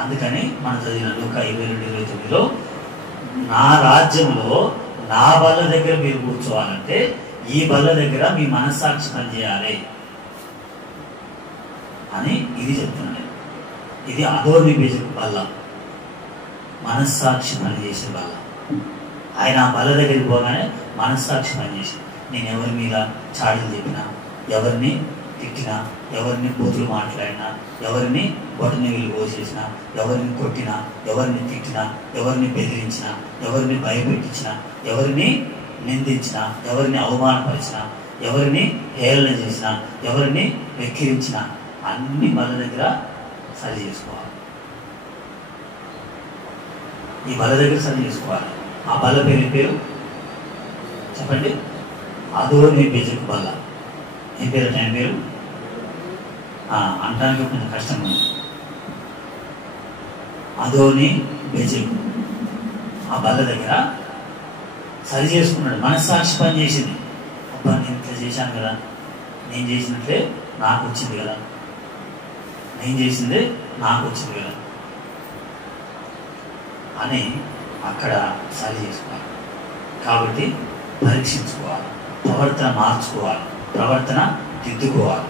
అందుకని మనం చదివిన లూకా 22:29లో నా రాజ్యంలో నా బల్ల దగ్గర మీరు కూర్చోవాలంటే ఈ బల్ల దగ్గర మీ మనస్సాక్షి పనిచేయాలి అని ఇది చెప్తున్నాను. ఇది అధోనిబేజకు బల్ల, మనస్సాక్షి పనిచేసే బల్ల. ఆయన ఆ బల్ల దగ్గరికి పోగానే మనస్సాక్షి పనిచేసి, నేను ఎవరి మీద చాడీలు చెప్పినా, ఎవరిని తిట్టినా, ఎవరిని బూతులు మాట్లాడినా, ఎవరిని బొటనవేలు కోసేసినా, ఎవరిని కొట్టినా, ఎవరిని తిట్టినా, ఎవరిని బెదిరించినా, ఎవరిని భయపెట్టించినా, ఎవరిని నిందించినా, ఎవరిని అవమానపరిచినా, ఎవరిని హేళన చేసినా, ఎవరిని వెక్కిరించినా అన్ని బల్ల దగ్గర సరి చేసుకోవాలి. ఈ బల్ల దగ్గర సరి చేసుకోవాలి. ఆ బల్ల పేరు చెప్పండి? అధోనిబేజకు బల్ల. ఏం పేరు? ఆయన పేరు అంటానికి కొంచెం కష్టంగా ఉంది. అధోనిబేజకు ఆ బల్ల దగ్గర సరి చేసుకున్నాడు. మనస్సాక్షి పని చేసింది. అబ్బా నేను ఇట్లా చేశాను కదా, నేను చేసినట్లే నాకు వచ్చింది కదా, నేను చేసిందే నాకు వచ్చింది కదా అని అక్కడ సరి చేసుకోవాలి. కాబట్టి పరీక్షించుకోవాలి, ప్రవర్తన మార్చుకోవాలి, ప్రవర్తన దిద్దుకోవాలి.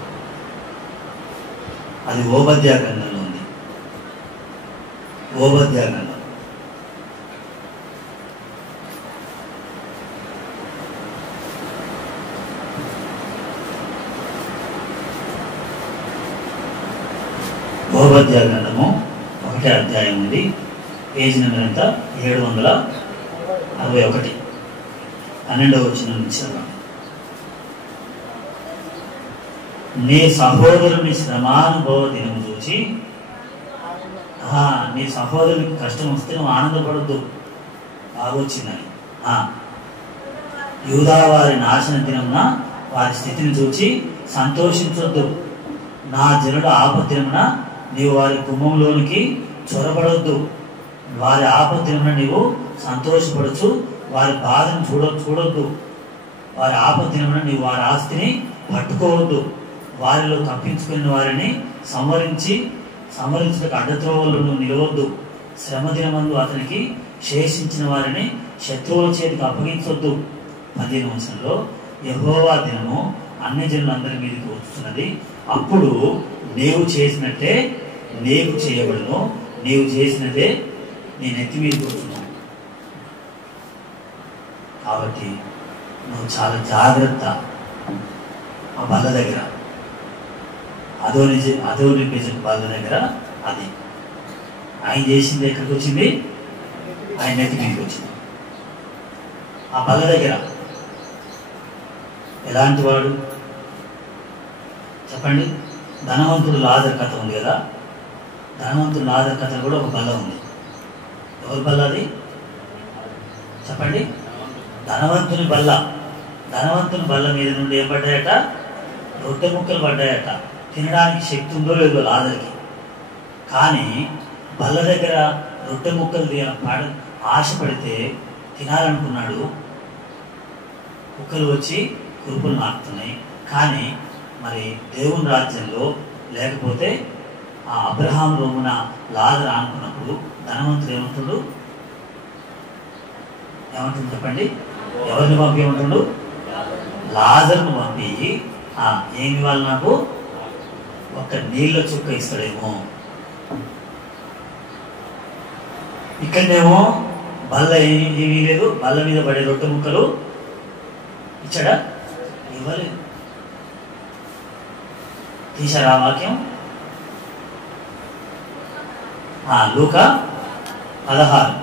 అది ఓబద్యా గ్రంథంలో ఉంది. ఓబద్యా గ్రంథం ఓబద్యా గ్రంథము 1వ అధ్యాయం ఉంది. పేజీ నెంబర్ ఎంత? 761. 12వ వచనం నుంచి నీ సహోదరుని శ్రమానుభవ దినము చూచి, నీ సహోదరునికి కష్టం వస్తే నువ్వు ఆనందపడద్దు, బాగొచ్చిందని. యూదా వారి నాశన దినమున వారి స్థితిని చూచి సంతోషించొద్దు. నా జనుల ఆపత్తినమున నీవు వారి గుమ్మంలోనికి చొరబడొద్దు, వారి ఆపత్తిని నీవు సంతోషపడచ్చు, వారి బాధను చూడొద్దు, వారి ఆపత్తిని నీవు వారి ఆస్తిని పట్టుకోవద్దు, వారిలో తప్పించుకున్న వారిని సంవరించడానికి అడ్డత్రోవల్లో నువ్వు నిలవద్దు, శ్రమ దినమందు అతనికి శేషించిన వారిని శత్రువుల చేతికి అప్పగించొద్దు. 15వ వచనంలో యెహోవా దినము అన్ని జనులందరి మీదకి వస్తున్నది, అప్పుడు నీవు చేసినట్టే నీకు చేయబడును, నీవు చేసినదే నీ నెత్తి మీదకి వస్తున్నావు. కాబట్టి నువ్వు చాలా జాగ్రత్త. ఆ బల్ల దగ్గర అదోని బెజకు బల్ల దగ్గర అది ఆయన చేసింది ఎక్కడికి వచ్చింది? ఆయన నెత్తి మీదకి వచ్చింది. ఆ బల్ల దగ్గర ఎలాంటి వాడు చెప్పండి? ధనవంతుడు లాజరు కథ ఉంది కదా, ధనవంతుడు లాజరు కథ కూడా ఒక బల్ల ఉంది. ఎవరి బల్ల అది చెప్పండి? ధనవంతుని బల్ల. ధనవంతుని బల్ల మీద నుండి ఏం పడ్డాయట? రొట్టె ముక్కలు పడ్డాయట. తినడానికి శక్తి ఉందో లేదో లాజరుకి, కానీ బల్ల దగ్గర రొట్టె ముక్కలు ఆశపడితే తినాలనుకున్నాడు. కుక్కలు వచ్చి కురుపులు నాకుతున్నాయి. కానీ మరి దేవుని రాజ్యంలో లేకపోతే ఆ అబ్రహాం రోమున లాజరు అనుకున్నప్పుడు ధనవంతుడు ఏమంటుడు చెప్పండి? ఎవరిని పంపి ఏమంటుడు? లాజరును పంపి ఏమి ఇవ్వాలి నాకు? ఒక నీళ్ళ చుక్క ఇస్తాడేమో. ఇక్కడనేమో బల్ల ఏమీ లేదు, బల్ల మీద పడే రొట్టె ముక్కలు ఇచ్చాడా? ఇవ్వలేదు. తీశారా వాక్యం? లూకా 16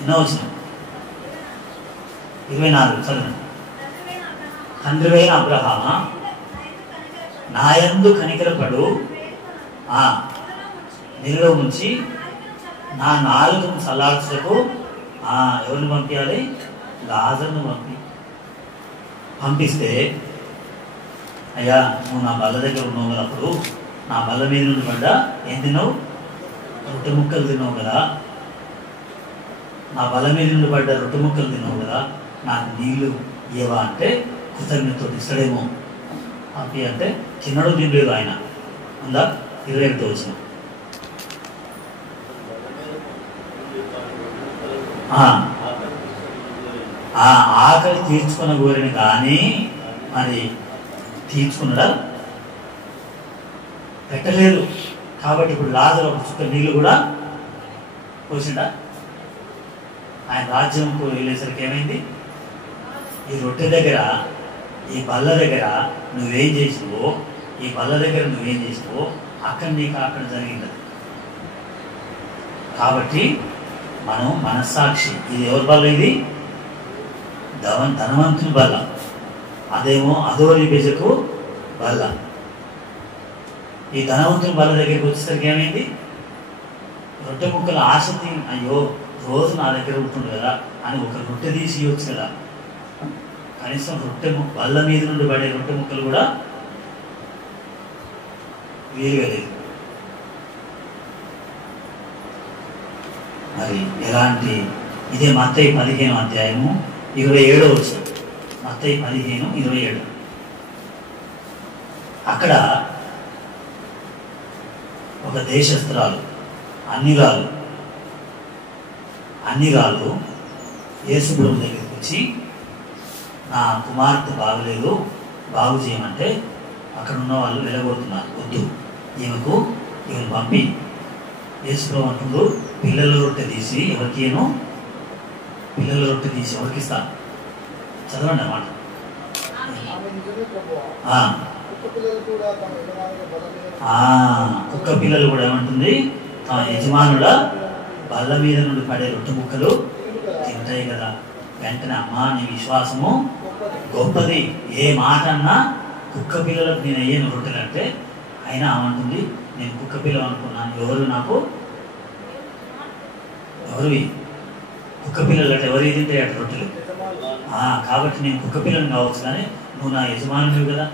ఎన్నో వచ్చిన 24 చదువు. తండ్రివైన అబ్రహామా, నాయందు కనికరపడు, నీలో ఉంచి నా నాలుకను చల్లార్చుటకు ఎవరిని పంపించాలి? లాజరును పంపిస్తే, అయ్యా నువ్వు నా బల్ల దగ్గర ఉన్నావు కదా, అప్పుడు నా బల్ల మీద నుండి పడ్డా ఏం తిన్నావు? రొట్టె ముక్కలు తిన్నావు కదా, నా బల్ల మీద నుండి పడ్డ రొట్టె ముక్కలు తిన్నావు కదా, నాకు నీళ్లు ఇవ్వవా అంటే కృతజ్ఞతతో ఇస్తాడేమో. పంపి అంటే చిన్నడు తినలేదు ఆయన. ఉందా? 21తో వచ్చిన ఆకలి తీర్చుకున్న కోరిన కానీ మరి తీర్చుకున్నాడా? పెట్టలేదు. కాబట్టి ఇప్పుడు లాజరు ఒక చుక్క నీళ్లు కూడా పోసిండా? ఆయన రాజ్యంకు వెళ్ళేసరికి ఏమైంది? ఈ రొట్టె దగ్గర, ఈ బల్ల దగ్గర నువ్వేం చేసినావో, ఈ బల్ల దగ్గర నువ్వేం చేసినావో అక్కడ జరిగింది. కాబట్టి మనం మనస్సాక్షి. ఇది ఎవరి బల్ల? ఇది ధనవంతుని బల్ల. అదేమో అదోని బెజకు బల్ల. ఈ ధనవంతుని బల్ల దగ్గరికి వచ్చేసరికి ఏమైంది? రొట్టె ముక్కల ఆసక్తి, అయ్యో రోజు నా దగ్గర ఉంటుంది కదా అని ఒక రొట్టె తీసి ఇవ్వచ్చు కదా. కనీసం బల్ల మీద నుండి పడే రొట్టె ముక్కలు కూడా వీలుగా లేదు. మరి ఎలాంటి ఇదే మత్తయి 15వ అధ్యాయము 27వ వచనం. మత్తయి 15:27. అక్కడ ఒక దేశస్తురాలు అన్నిరాలు యేసు ప్రభు దగ్గరికి వచ్చి, నా కుమార్తె బాగలేదు, బాగు చేయమంటే అక్కడ ఉన్న వాళ్ళు వెళ్ళగొడుతున్నారు. వద్దు, ఈమెను పంపి. యేసు ప్రభు అంటుండు, పిల్లల రొట్టె తీసి ఎవరికిను? పిల్లల రొట్టె తీసి ఎవరికి ఇస్తాను? చదవండి అన్నమాట. కుక్క పిల్లలు కూడా ఏమంటుంది? తమ యజమానుల బల్ల మీద నుండి పడే రొట్టె ముక్కలు తింటాయి కదా. వెంటనే అమ్మా నీ విశ్వాసము గొప్పది, ఏ మాట అన్నా కుక్క పిల్లలకు నేను అయ్యాను రొట్టెలు అంటే, అయినా ఏమంటుంది? నేను కుక్క పిల్లలు అనుకున్నాను. ఎవరివి కుక్క పిల్లలు అంటే ఎవరు తింటాయి అటు రొట్టెలు? కాబట్టి నేను కుక్క పిల్లలు కావచ్చు, కానీ నువ్వు నా యజమానుడివి కదా,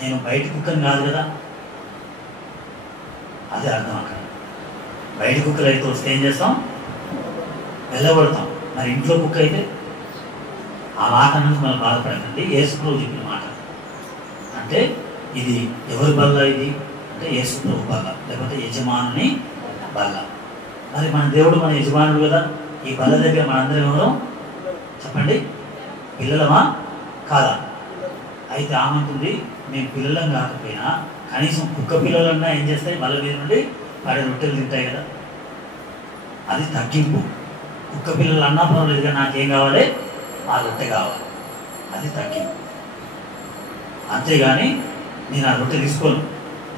నేను బయట కుక్కని కాదు కదా, అదే అర్థం అక్కడ. బయట కుక్కలు అయితే వస్తే ఏం చేస్తాం, వెళ్ళగొడతాం. మరి ఇంట్లో కుక్క అయితే ఆ మాట అనేది మనం బాధపడకండి. యేసుప్రభు చెప్పిన మాట. అంటే ఇది ఎవరి బల్ల, ఇది అంటే యేసుప్రభు బల్ల, లేకపోతే యజమానుని బల్ల. మరి మన దేవుడు మన యజమానుడు కదా. ఈ బల్ల దగ్గర మనందరం ఎవరో చెప్పండి, పిల్లలమా కాదా? అయితే ఆమంటుంది, మేము పిల్లలం కాకపోయినా కనీసం కుక్క పిల్లలన్నా ఏం చేస్తాయి, బల్ల మీద నుండి వాడి రొట్టెలు తింటాయి కదా. అది తగ్గింపు. కుక్క పిల్లలు అన్నా పర్వాలేదుగా, నాకేం కావాలి, ఆ రొట్టె కావాలి, అది తగ్గింపు. అంతేగాని నేను ఆ రొట్టె తీసుకోను,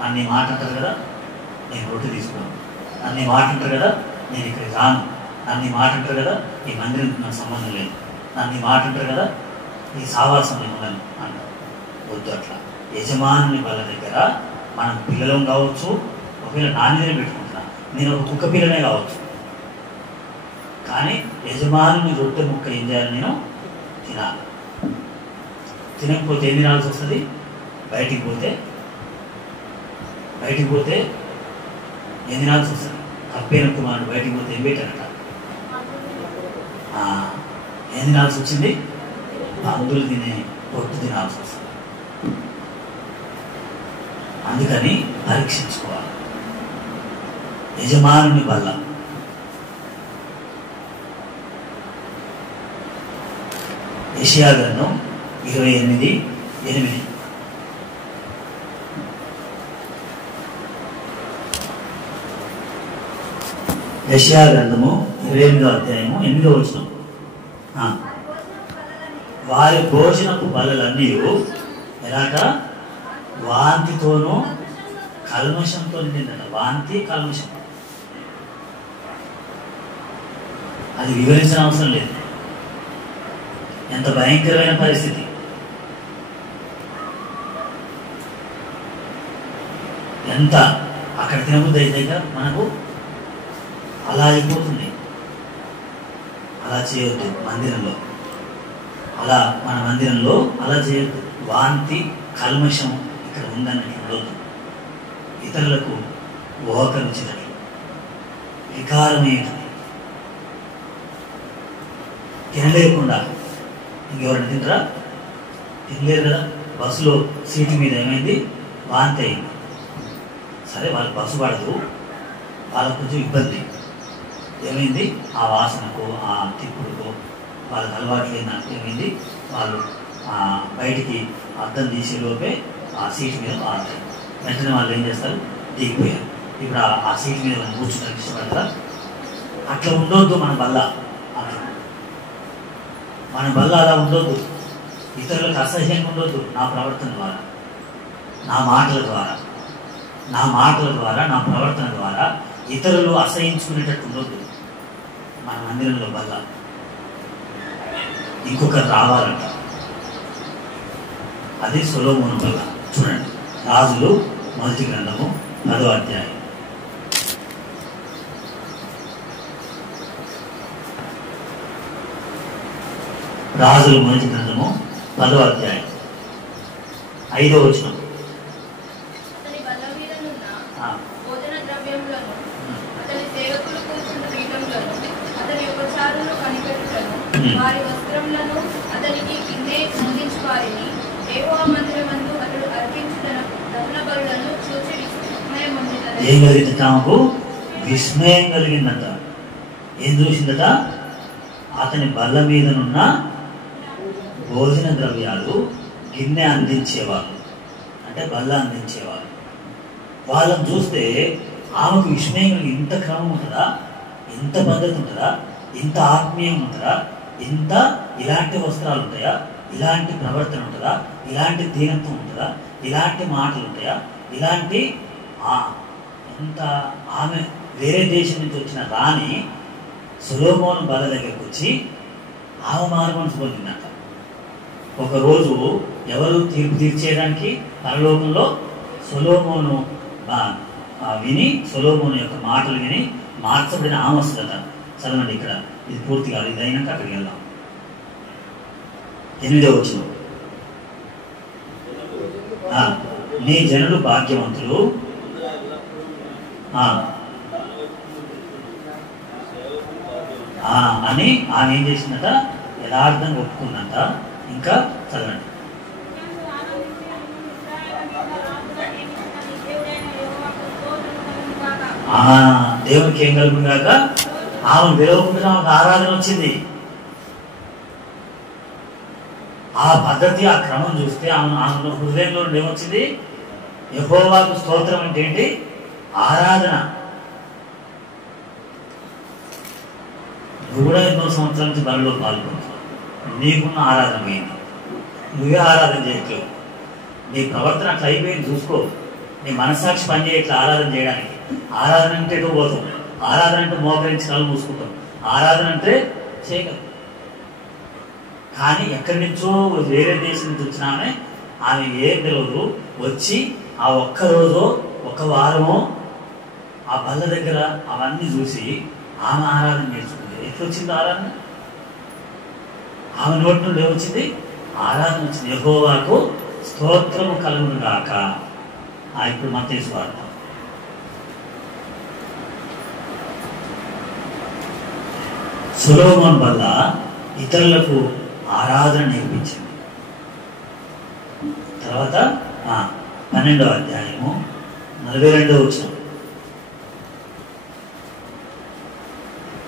నన్ను ఈ మాట అంటారు కదా, నేను రొట్టె తీసుకోను. నన్ను ఈ మాట అంటారు కదా, నేను ఇక్కడికి రాను. నన్ను ఈ మాట అంటారు కదా, ఈ మందిరం నాకు సంబంధం లేదు. నన్ను ఈ మాట అంటారు కదా, ఈ సావాసం నేను ఉండను అంటారు. వద్దు అట్లా. యజమానుని వాళ్ళ దగ్గర మనం పిల్లలం కావచ్చు, ఒకవేళ నాన్ననే పెట్టుకుంటున్నా, నేను ఒక కుక్క పిల్లనే కావచ్చు, కానీ యజమానుని రొట్టె ముక్క ఏం చేయాలి, నేను తినాలి. తినకపోతే ఏం తినాల్సి వస్తుంది, బయటికి పోతే ఏం తినాల్సి వస్తుంది. కప్పైన కుమారుడు బయటికి పోతే ఏం పెట్టారట, ఏం తినాల్సి వచ్చింది, పందులు తినే పొట్టు తినాల్సి వస్తుంది. అందుకని పరీక్షించుకోవాలి. యజమానుని బల్ల. యెషయా గ్రంథం 28:8. యెషయా గ్రంథము 28:8. వారి భోజనపు బల్లలన్నీ ఎలాట, వాంతితోనూ కల్మషంతో నిండిందట. వాంతి, కల్మషం, అది వివరించిన అవసరం లేదు. ఎంత భయంకరమైన పరిస్థితి. ఎంత అక్కడ తినబుద్ధి అయితే మనకు అలా అయిపోతుంది. అలా చేయొద్దు మందిరంలో, అలా మన మందిరంలో అలా చేయొద్దు. వాంతి, కల్మషం ఇక్కడ ఉందన్నట్టు ఉండొద్దు. ఇతరులకు ఓకరించినట్లు, వికారమైనది తినలేకుండా. ఇంకెవరైనా తినరా? తినలేరు కదా. బస్సులో సీటు మీద ఏమైంది, వాంతి అయింది. సరే, వాళ్ళకి బస్సు పడదు, వాళ్ళకు కొంచెం ఇబ్బంది. ఏమైంది, ఆ వాసనకు, ఆ తిప్పుడుకు వాళ్ళకి అలవాటు లేదంటే ఏమైంది, వాళ్ళు బయటికి అద్దం తీసేలోపే ఆ సీటు మీద వాడతారు. వెంటనే వాళ్ళు ఏం చేస్తారు, దిగిపోయారు. ఇప్పుడు ఆ సీటు మీద మనం కూర్చున్నట్టు ఇష్టపడతారా? అట్లా ఉండొద్దు మన బల్ల. మన బల్ల అలా ఉండొద్దు. ఇతరులకు అసహ్యంగా ఉండొద్దు. నా ప్రవర్తన ద్వారా, నా మాటల ద్వారా, నా ప్రవర్తన ద్వారా ఇతరులు అసహించుకునేటట్టు ఉండొద్దు మన మందిరంలో బల్ల. ఇంకొకరు రావాలంట. అది సొలొమోను బల్ల. చూడండి, రాజులు 1 గ్రంథము 10వ అధ్యాయం. రాజులు 1 గ్రంథము 10వ అధ్యాయం 5వ వచనం. వారి వస్త్రములను అతనికి కిందే అందించు వారిని యెహోవా మందిరమందు అతడు అర్పించిన దహన బలులను చూచి విస్మయం పొందినది. ఏం కలిగింది? ఆమెకు విస్మయం కలిగిందట. ఏం చూసిందట? అతని బల్ల మీదనున్న భోజన ద్రవ్యాలు గిన్నె అందించేవాళ్ళు, అంటే బల్ల అందించేవాళ్ళు. వాళ్ళని చూస్తే ఆమెకు విస్మయం కలిగి, ఇంత క్రమం ఉంటుందా, ఇంత పద్ధతి ఉంటుందా, ఇంత ఆత్మీయం ఉంటుందా, ఇంత ఇలాంటి వస్త్రాలు ఉంటాయా, ఇలాంటి ప్రవర్తన ఉంటుందా, ఇలాంటి దీనత్వం ఉంటుందా, ఇలాంటి మాటలు ఉంటాయా, ఇలాంటి ఎంత. ఆమె వేరే దేశం నుంచి వచ్చిన రాణి సొలొమోను బల్ల దగ్గరకు వచ్చి ఆమె మారుమనసు పొందిందట. ఒకరోజు ఎవరు తీర్పు తీర్చేయడానికి పరలోకంలో సొలొమోను విని, సొలొమోను యొక్క మాటలు విని మార్చబడిన ఆమె వస్తుందట. చదవండి, ఇక్కడ ఇది పూర్తి కాదు, ఇది అయినాక అక్కడికి వెళ్దాం. 8వ వచనం. నీ జనులు భాగ్యవంతులు అని ఆమె ఏం చేసిందట, యథార్థంగా ఒప్పుకుందంట. ఇంకా చదవండి. దేవునికి ఏం కలుగును గాక, ఆమె విలువకుండా ఆమెకు ఆరాధన వచ్చింది. ఆ పద్ధతి, ఆ క్రమం చూస్తే ఆమె హృదయంలో ఏమొచ్చింది, యెహోవాకు స్తోత్రం అంటే ఏంటి, ఆరాధన. నువ్వు కూడా ఎన్నో సంవత్సరాల నుంచి బలిలో పాల్గొంటావు, నీకున్న ఆరాధన పోయింది, నువ్వే ఆరాధన చేయట్లేవు, నీ ప్రవర్తన అట్లా అయిపోయింది. చూసుకో, నీ మనస్సాక్షి పనిచేయట్లా ఆరాధన చేయడానికి. ఆరాధన అంటే ఎటు పోతాం, ఆరాధన అంటే మోకరించి కళ్ళు మూసుకుంటాం, ఆరాధన అంటే చేయగలం. కానీ ఎక్కడి నుంచో వేరే దేశం నుంచి వచ్చినామే, ఆమె ఏం తెలియదు, వచ్చి ఆ ఒక్కరోజు ఒక వారమో ఆ బల్ల దగ్గర అవన్నీ చూసి ఆమె ఆరాధన నేర్చుకుంది. ఎట్లా వచ్చింది ఆరాధన? ఆమె నోటి నుండి ఏమొచ్చింది, ఆరాధన వచ్చింది. యెహోవాకు స్తోత్రము కలుగును గాక. ఇప్పుడు మత్తయి సువార్త సొలొమోను వల్ల ఇతరులకు ఆరాధన నేర్పించింది. తర్వాత 12వ అధ్యాయము 42వ వచనం,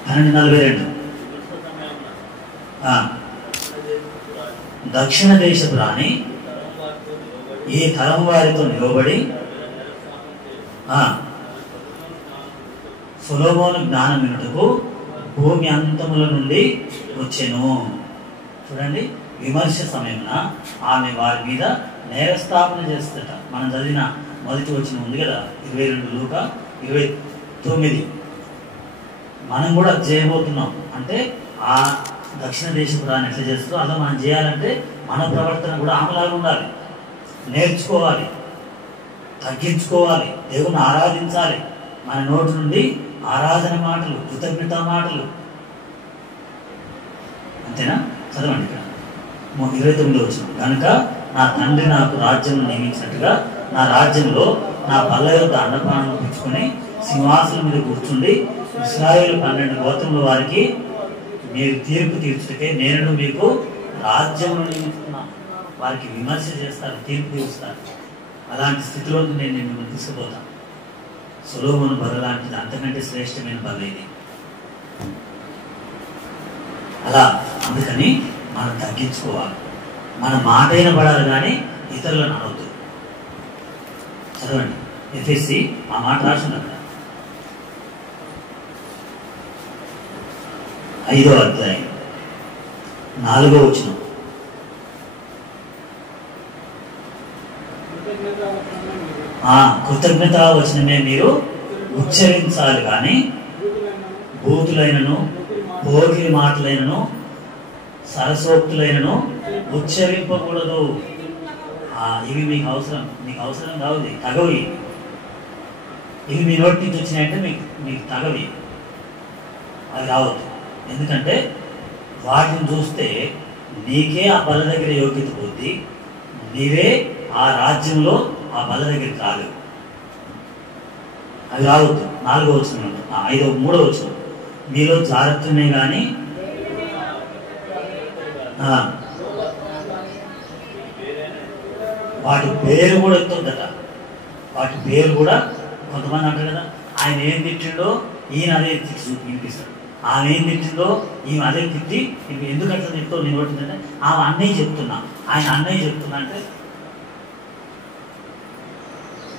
12:42. దక్షిణ దేశపు రాణి ఈ తరం వారితో నిలబడి సొలొమోను జ్ఞానం వినుటకు భూమి అంతముల నుండి వచ్చెను. చూడండి, విమర్శ సమయమున ఆమె వారి మీద నేరస్థాపన చేస్తట. మనం చదివిన మొదటి వచనం ఉంది కదా, 22 లూకా 29. మనం కూడా చేయబోతున్నాం. అంటే ఆ దక్షిణ దేశపు రాని ఎట్లా చేస్తుందో అలా మనం చేయాలంటే మన ప్రవర్తన కూడా ఆమెలాగా ఉండాలి. నేర్చుకోవాలి, తగ్గించుకోవాలి, దేవుని ఆరాధించాలి. మన నోటి నుండి ఆరాధన మాటలు, కృతజ్ఞత మాటలు. అంతేనా? చదవండి ఇక్కడ 29 వచనం. కనుక నా తండ్రి నాకు రాజ్యం నియమించినట్టుగా నా రాజ్యంలో నా బల్ల యొక్క అన్నపానం పుచ్చుకొని సింహాసనం మీద కూర్చుండి ఇశ్రాయేలు 12 గోత్రముల వారికి మీరు తీర్పు తీర్చుటకే నేను మీకు రాజ్యమును నియమిస్తున్నాను. వారికి విమర్శ చేస్తారు, తీర్పు తీరుస్తారు. అలాంటి స్థితిలోకి నేను మిమ్మల్ని తీసుకుపోతాను. సొలొమోను బల్ల లాంటిది, అంతకంటే శ్రేష్టమైన బల్ల ఇది. అలా అందుకని మనం తగ్గించుకోవాలి. మన మాట అయినా పడాలి కానీ ఇతరులను అనవద్దు. చదవండి, ఎఫెసీ ఆ మాట రాసింది అక్కడ 5వ అధ్యాయం 4వ వచనం. కృతజ్ఞత వచనమే మీరు ఉచ్చరించాలి కానీ భూతులైనను, భోగి మాటలైనను, సరసోక్తులైనను ఉచ్చరింపకూడదు. ఇవి మీకు అవసరం కావు, తగవి. ఇవి మీ నోటి నుంచి వచ్చినాయంటే మీకు తగవి, అవి రావద్దు. ఎందుకంటే వాటిని చూస్తే నీకే ఆ బల దగ్గర యోగ్యత పోద్ది, నీవే ఆ రాజ్యంలో ఆ బల దగ్గరికి రాలేవు. అవి రావద్దు. 4వ వచనం, 3వ వచనం. మీలో జాగ్రత్తనే కానీ వాటి పేరు కూడా ఎత్తొద్దట. వాటి పేరు కూడా కొంతమంది అంటారు కదా, ఆయన ఏం తిట్టిండో ఈయన అదే తిట్టి వినిపిస్తాడు, ఆమె ఏం తిట్టిందో ఈమె అదే తిట్టి ఎందుకు అట్లా తిట్టో నేను కొట్టిందంటే ఆమె అన్నయ్య చెప్తున్నా, ఆయన అన్నయ్య చెప్తున్నా అంటే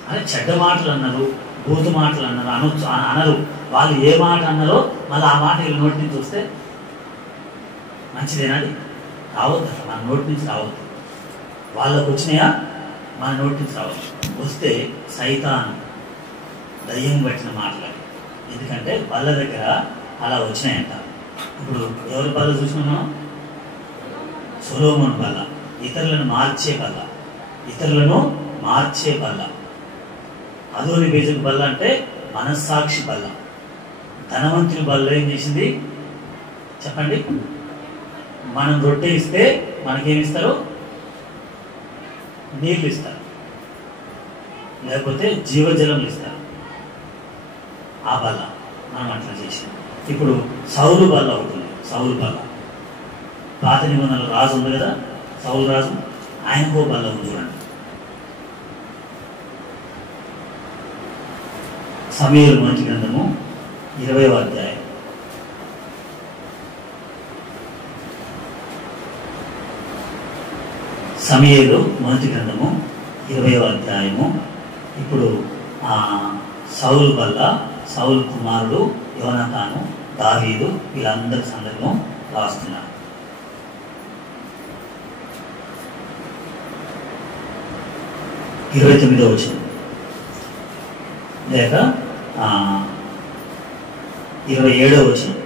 అదే చెడ్డ మాటలు అన్నారు, బూతు మాటలు అన్నారు, అనరు. వాళ్ళు ఏ మాట అన్నారో మళ్ళీ ఆ మాట వీళ్ళ నోటి నుంచి వస్తే మంచిదేనాది? రావద్దు. అసలు మన నోటి నుంచి రావద్దు. వాళ్ళకు వచ్చినాయా మన నోటి నుంచి రావచ్చు. వస్తే సైతాను దయ్యం పట్టిన మాటలు. ఎందుకంటే వాళ్ళ దగ్గర అలా వచ్చినాయంట. ఇప్పుడు ఎవరి బల్ల చూసినా, సొలొమోను బల్ల, ఇతరులను మార్చే బల్ల. అదోని బేజకు బల్ల అంటే మనస్సాక్షి బల్ల. ధనవంతుని బల్ల ఏం చేసింది చెప్పండి? మనం రొట్టె ఇస్తే మనకేమిస్తారు? నీళ్ళు ఇస్తారు. లేకపోతే జీవజలం ఇస్తారు. ఆ బల్ల మనం అట్లా చేసాం. ఇప్పుడు సౌలు బల్ల అవుతుంది. సౌలు బల్ల పాత నిబంధనలు రాజు ఉంది కదా, సౌలు రాజు, ఆయనకో బల్ల ఉంది చూడండి. సమూయేలు మొదటి గ్రంథము 20వ అధ్యాయం. సమూయేలు మొదటి గ్రంథము 20వ అధ్యాయము. ఇప్పుడు సౌలు వల్ల సౌలు కుమారుడు యోనాతాను, దావీదు వీళ్ళందరి సందర్భం రాస్తున్నారు. ఇరవై 29వ వచనం లేక 27వ వచనం.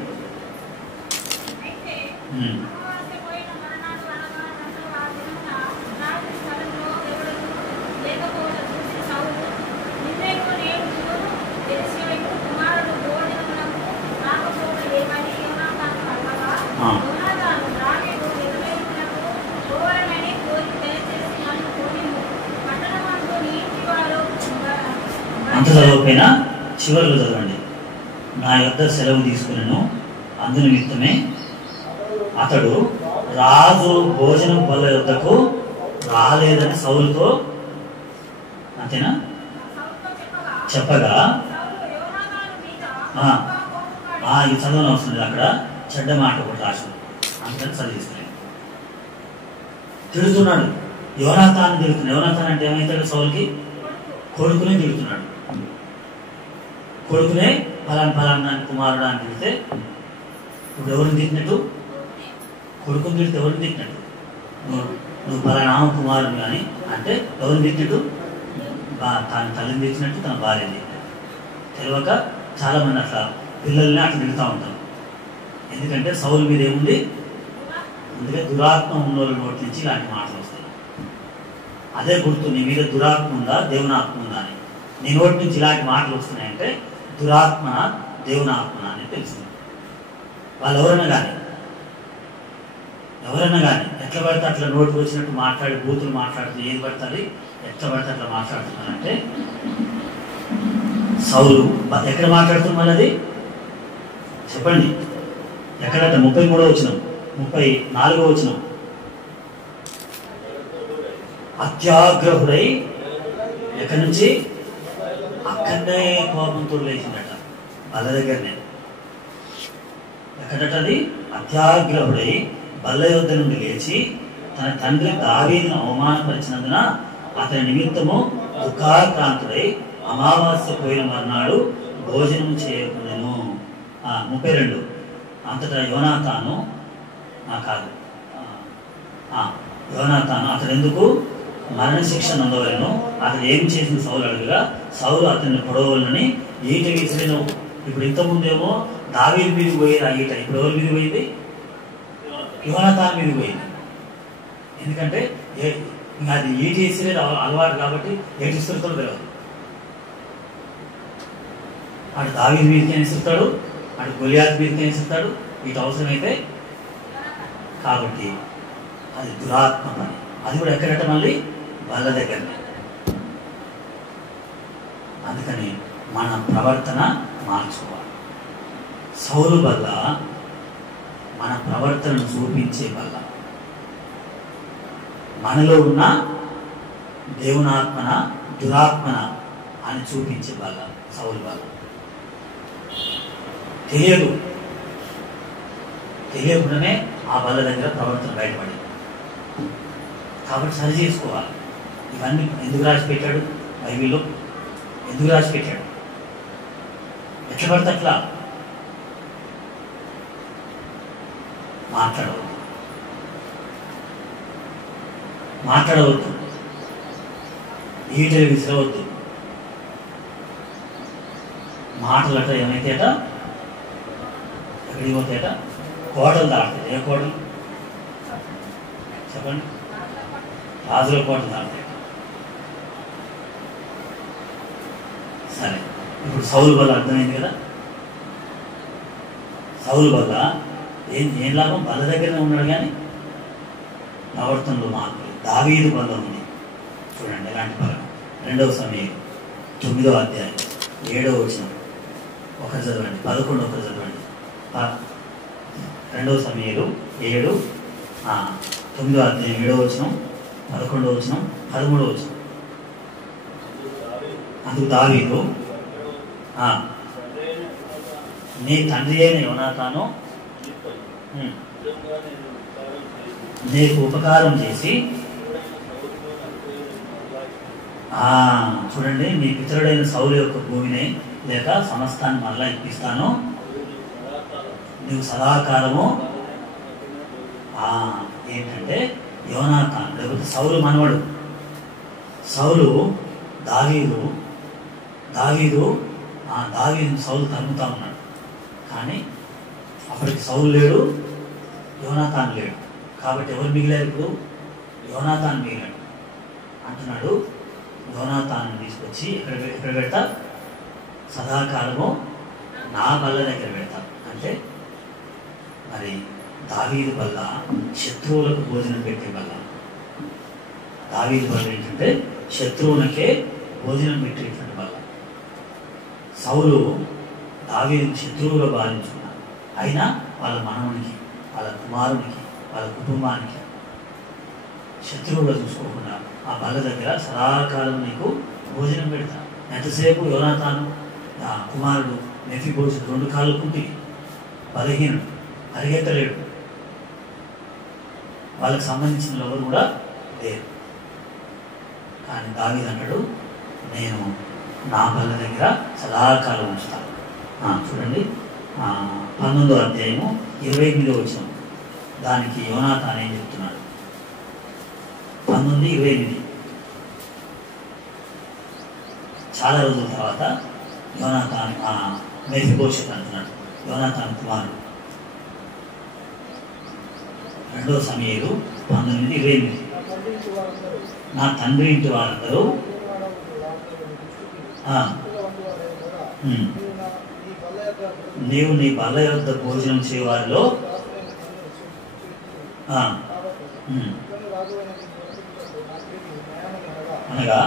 అంత చదవకపోయినా చివరిలో చదవండి. నా యొద్ద సెలవు తీసుకున్నాను, అందు నిమిత్తమే అతడు రాజు భోజనం బల్ల యొద్దకు రాలేదని సౌలుతో, అంతేనా, చెప్పగా ఇది చదవని అవసరం లేదు. అక్కడ చెడ్డ మాట ఒకటి రాసింది, అందుకని చదివిస్తున్నాడు. తిడుతున్నాడు, యోనాతాను తిడుతున్నాడు. యోనాతాను అంటే ఏమైతాడు? సౌలుకి కొడుకునే తిడుతున్నాడు. కొడుకునే ఫలానా కుమారుడు అని తిడితే ఇప్పుడు ఎవరిని తిట్టినట్టు? కొడుకుని తిడితే ఎవరిని తిట్టినట్టు? నువ్వు ఫలానా కుమారుడు కానీ అంటే ఎవరిని తిట్టినట్టు? తన తల్లిని తిట్టినట్టు, తన భార్యని తిట్టినట్టు. తెలియక చాలామంది అట్లా పిల్లల్ని అట్లా తిడుతూ ఉంటాం. ఎందుకంటే సౌలు మీద ఏముంది? అందుకే దురాత్మ ఉన్నోళ్ళ నోటి నుంచి ఇలాంటి మాటలు వస్తాయి. అదే గుర్తు, నీ మీద దురాత్మ ఉందా దేవుని ఆత్మ ఉందా అని. నీ నోటి నుంచి ఇలాంటి మాటలు వస్తున్నాయంటే దురాత్మ దేవుని ఆత్మ అని తెలుస్తుంది. వాళ్ళు ఎవరైనా కానీ ఎట్లా పడితే అట్లా నోటికి వచ్చినట్టు మాట్లాడి బూతులు మాట్లాడుతూ ఏది పడుతుంది, ఎట్లా పడితే అట్లా మాట్లాడుతున్నారంటే సౌలు ఎక్కడ మాట్లాడుతున్నారు? అది చెప్పండి ఎక్కడట? 33వ వచనం, 34వ వచనం. అత్యాగ్రహుడై ఎక్కడి నుంచి? అక్కడనే కోపంతో లేచిందట, బల్ల దగ్గరనే. ఎక్కడట అది? అత్యాగ్రహుడై బల్ల యొద్ద నుండి లేచి తన తండ్రి దావీదును అవమానపరిచినందున అతని నిమిత్తము దుఃఖాక్రాంతుడై అమావాస్య పోయిన మర్నాడు భోజనం చేయకూడను. 32. అంతటా యోనాతాను అతడు ఎందుకు మరణశిక్ష నందవలను అతను ఏం చేసిన సౌలు అడుగుగా సౌలు అతన్ని పొడవలని ఈట విసిరిన. ఇప్పుడు ఇంతకుముందేమో దావీదు మీదకి పోయేది ఆ ఈట, ఇప్పుడు ఎవరి మీద పోయింది? యోనాతాను మీదకి పోయింది. ఎందుకంటే అది ఈట విసిరేది అలవాటు కాబట్టి ఏటి విసురుతాడు తెలియదు. అటు దావీదు మీదకి విసురుతాడు, అటు గొలియాతు మీదకి విసురుతాడు. వీటి అవసరమైతే కాబట్టి అది దురాత్మ పని. అది కూడా ఎక్కడట? మళ్ళీ బల్ల దగ్గరనే. అందుకని మన ప్రవర్తన మార్చుకోవాలి. సౌలు బల్ల మన ప్రవర్తనను చూపించే బల్ల, మనలో ఉన్న దేవునాత్మన దురాత్మన అని చూపించే బల్ల సౌలు బల్ల. తెలియకుండానే ఆ బల్ల దగ్గర ప్రవర్తన బయటపడి, కాబట్టి సరి చేసుకోవాలి. ఇవన్నీ ఎందుకు రాసి పెట్టాడు బైబిల్లో? ఎందుకు రాసి పెట్టాడు? ఎట్లా పడితే అట్లా మాట్లాడవద్దు, ఈటలు విసిరవద్దు. మాటలట ఏమైతేట ఎక్కడికి పోతాయట? కోటలు దాటుతాయి. ఏ కోటలు చెప్పండి? రాజుల కోటలు దాటుతాయి. సరే, ఇప్పుడు సౌలు బల్ల అర్థమైంది కదా. సౌలు బల్ల ఏం లాభం? బల్ల దగ్గరనే ఉన్నాడు కానీ ప్రవర్తనలో మార్పు. దావీదు బల్ల ఉంది చూడండి ఎలాంటి బలం. 2వ సమూయేలు 9వ అధ్యాయం 7వ వచనం ఒకరు చదవండి, 11 ఒకరు చదవండి. 2 సమూయేలు 7 9వ అధ్యాయం 7వ వచనం, 11వ వచనం, 13వ వచనం. అందుకు దావీదు నీ తండ్రి అయిన యోనాతాను నీకు ఉపకారం చేసి చూడండి, నీ పితరుడైన సౌలు యొక్క భూమిని లేక సమస్తాన్ని మరలా ఇప్పిస్తాను, నువ్వు సదాకాలము. ఏంటంటే యోనాతాను లేకపోతే సౌలు మనవడు. సౌలు దావీదు సౌలు తరుముతా ఉన్నాడు. కానీ అప్పటికి సౌలు లేడు, యోనాతాను లేడు. కాబట్టి ఎవరు మిగిలారు? ఇప్పుడు యోనాతాను మిగిలాడు. అంటున్నాడు, యోనాతాను తీసుకొచ్చి ఎక్కడ పెడతా? సదాకాలము నా బల్ల దగ్గర పెడతా. అంటే మరి దావీదు బల్ల శత్రువులకు భోజనం పెట్టే బల్ల. దావీదు బల్ల ఏంటంటే శత్రువులకే భోజనం పెట్టేటువంటి బల్ల. సౌలు దావీదుని శత్రువుగా భావించుకున్నాడు. అయినా వాళ్ళ మనవునికి, వాళ్ళ కుమారునికి, వాళ్ళ కుటుంబానికి శత్రువుగా చూసుకోకుండా ఆ బల్ల దగ్గర సదాకాలం నీకు భోజనం పెడతా. ఎంతసేపు యోనాతాను కుమారుడు మెఫీబోషెతు 2 కాళ్ళు కుంటి, బలహీనుడు, పరిగెత్తలేడు. వాళ్ళకి సంబంధించిన ఎవరు కూడా లేరు. కానీ దావీదు అంటాడు, నేను నా బల్ల దగ్గర సదాకాలం ఉంచుతాను. చూడండి 19వ అధ్యాయము 28వ వచనం. దానికి యోనాతాను ఏం చెప్తున్నాడు? 19:28. చాలా రోజుల తర్వాత యోనాతాను మెఫీబోషెతు అంటున్నాడు, యోనాతాను కుమారుడు. 2 సమూయేలు 19:28. నా తండ్రి ఇంటి వారందరూ నీవు నీ బల్ల యొద్ద భోజనం చేయవారిలో అనగా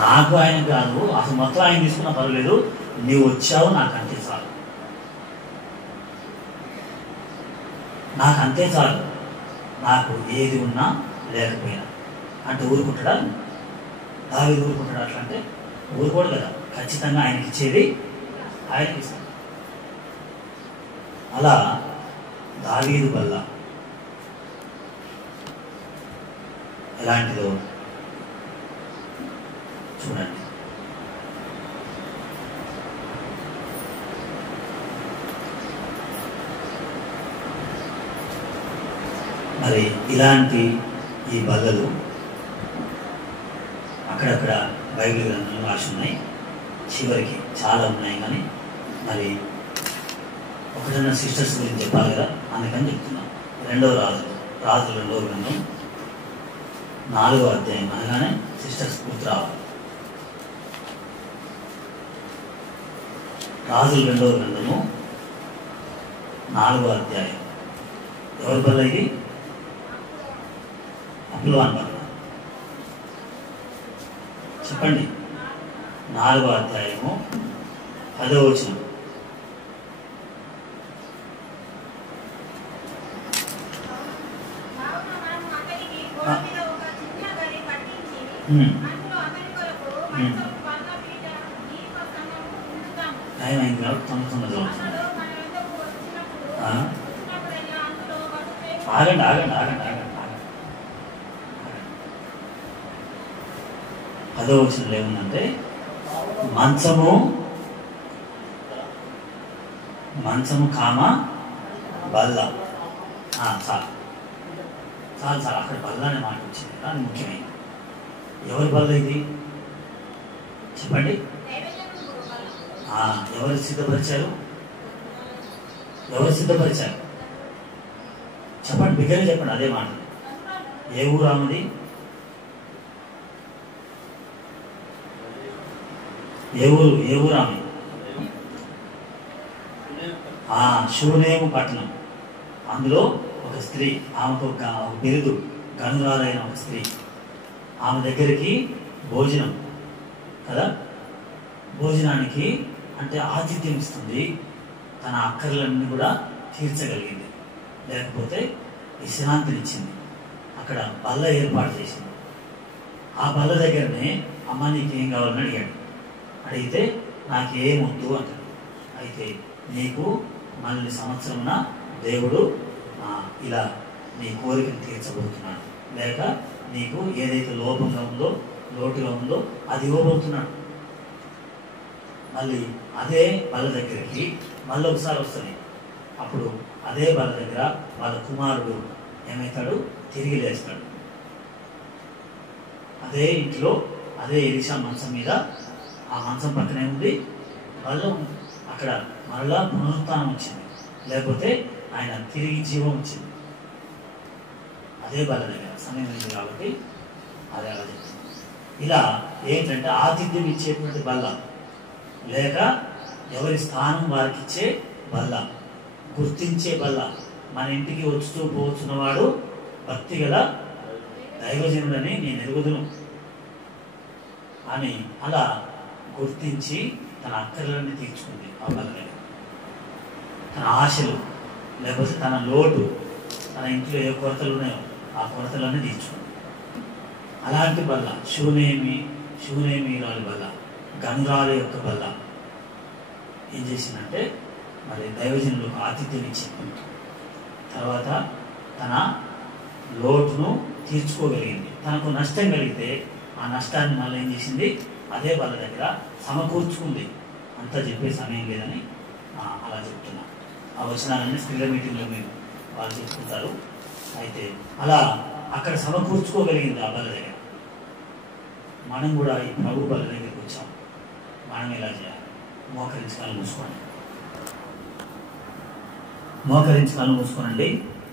నాకు ఆయన కాదు, అసలు మొత్తం ఆయన తీసుకున్నా పర్వాలేదు, నీవు వచ్చావు నాకు అంతే చాలు, నాకు అంతే చాలు, నాకు ఏది ఉన్నా లేకపోయినా అంటే ఊరుకుంటాడా? దావీదు ఊరుకుంటాడు? అట్లా అంటే ఊరుకోడు కదా. ఖచ్చితంగా ఆయనకి ఇచ్చేది ఆయనకి ఇస్తాడు. అలా దావీదు వల్ల ఎలాంటిదో చూడండి. మరి ఇలాంటి ఈ బల్లలు అక్కడక్కడ బైబిల్ గ్రంథంలో రాసి ఉన్నాయి. చివరికి చాలా ఉన్నాయి. కానీ మరి ఒకటన్నా సిస్టర్స్ గురించి చెప్పాలి కదా, అందుకని చెప్తున్నాం. 2వ రాజుల 2వ గ్రంథం 4వ అధ్యాయం అనగానే సిస్టర్స్ గుర్తు రావాలి. రాజుల 2వ గ్రంథము 4వ అధ్యాయం. ఎవరి బల్ల ఇది? అప్లవాన్ బల్ల. చెప్పండి. 4వ అధ్యాయము 10వ వచనం. ఏమైంది? తొందరగా ఆగండి ఆగండి ఆగండి ఆగండి. 10వ వచనంలో ఏముందంటే మంచము కామ బల్ల. చాలు చాలు చాలు, అక్కడ బల్ల అనే మాట వచ్చింది కదా, అది ముఖ్యమైనది. ఎవరి బల్ల ఇది చెప్పండి? ఎవరు సిద్ధపరిచారు? ఎవరు సిద్ధపరిచారు చెప్పండి, బిగ్గరగా చెప్పండి. అదే మాట ఏ ఊరు ఆమెది? ఏ ఊరు ఆమె? శూనేము పట్టణం. అందులో ఒక స్త్రీ, ఆమెకు ఒక బిరుదు, గనురాలైన ఒక స్త్రీ. ఆమె దగ్గరికి భోజనం కదా, భోజనానికి అంటే ఆతిథ్యం ఇస్తుంది. తన అక్కర్లన్నీ కూడా తీర్చగలిగింది. లేకపోతే విశ్రాంతినిచ్చింది. అక్కడ బల్ల ఏర్పాటు చేసింది. ఆ బల్ల దగ్గరనే అమ్మ నీకేం కావాలని అడిగాడు. అడిగితే నాకేమొద్దు అంటాడు. అయితే నీకు మళ్ళీ సంవత్సరమున దేవుడు ఇలా నీ కోరికను తీర్చబోతున్నాడు, లేక నీకు ఏదైతే లోపంగా ఉందో, లోటుగా ఉందో అది ఇవ్వబోతున్నాడు. మళ్ళీ అదే బల్ల దగ్గరికి మళ్ళీ ఒకసారి వస్తుంది. అప్పుడు అదే బల్ల దగ్గర వాళ్ళ కుమారుడు ఏమవుతాడు? తిరిగి లేస్తాడు. అదే ఇంట్లో అదే ఎలీషా మంచం మీద, ఆ మంచం పక్కనే ఉంది బల్ల. అక్కడ మరలా పునరుత్థానం వచ్చింది, లేకపోతే ఆయన తిరిగి జీవం వచ్చింది. అదే బల్ల దగ్గర సమయం ఉంది కాబట్టి అదే అలా చెప్తుంది. ఇలా ఏంటంటే ఆతిథ్యం ఇచ్చేటువంటి బల్ల, లేక ఎవరి స్థానం వారికి ఇచ్చే బల్ల, గుర్తించే బల్ల. మన ఇంటికి వచ్చుతూ పోతున్నవాడు భక్తి గల దైవజనుడని నేను ఎరుగుదును అని అలా గుర్తించి తన అక్కర్లన్నీ తీర్చుకుంది ఆ బల్ల దగ్గర. తన ఆశలు, లేకపోతే తన లోటు, తన ఇంట్లో ఏ కొరతలు ఉన్నాయో ఆ కొరతలన్నీ తీర్చుకుంది. అలాంటి బల్ల శూనేమి రాలి బల్ల, గనురాల యొక్క బల్ల ఏం చేసిందంటే మరి దైవజనులకు ఆతిథ్యం ఇచ్చింది. తర్వాత తన లోటును తీర్చుకోగలిగింది. తనకు నష్టం కలిగితే ఆ నష్టాన్ని మళ్ళీ ఏం చేసింది? అదే బల్ల దగ్గర సమకూర్చుకుంది. అంతా చెప్పే సమయం లేదని అలా చెప్తున్నా. ఆ వచనాలన్నీ స్త్రీల మీటింగ్లో మేము వాళ్ళు చెప్పుకుంటారు. అయితే అలా అక్కడ సమకూర్చుకోగలిగింది ఆ బల్ల దగ్గర. మనం కూడా ఈ ప్రభు బల్ల దగ్గరికి వచ్చాం. మనం ఎలా చేయాలి? మోకరించి కళ్ళు మూసుకోండి.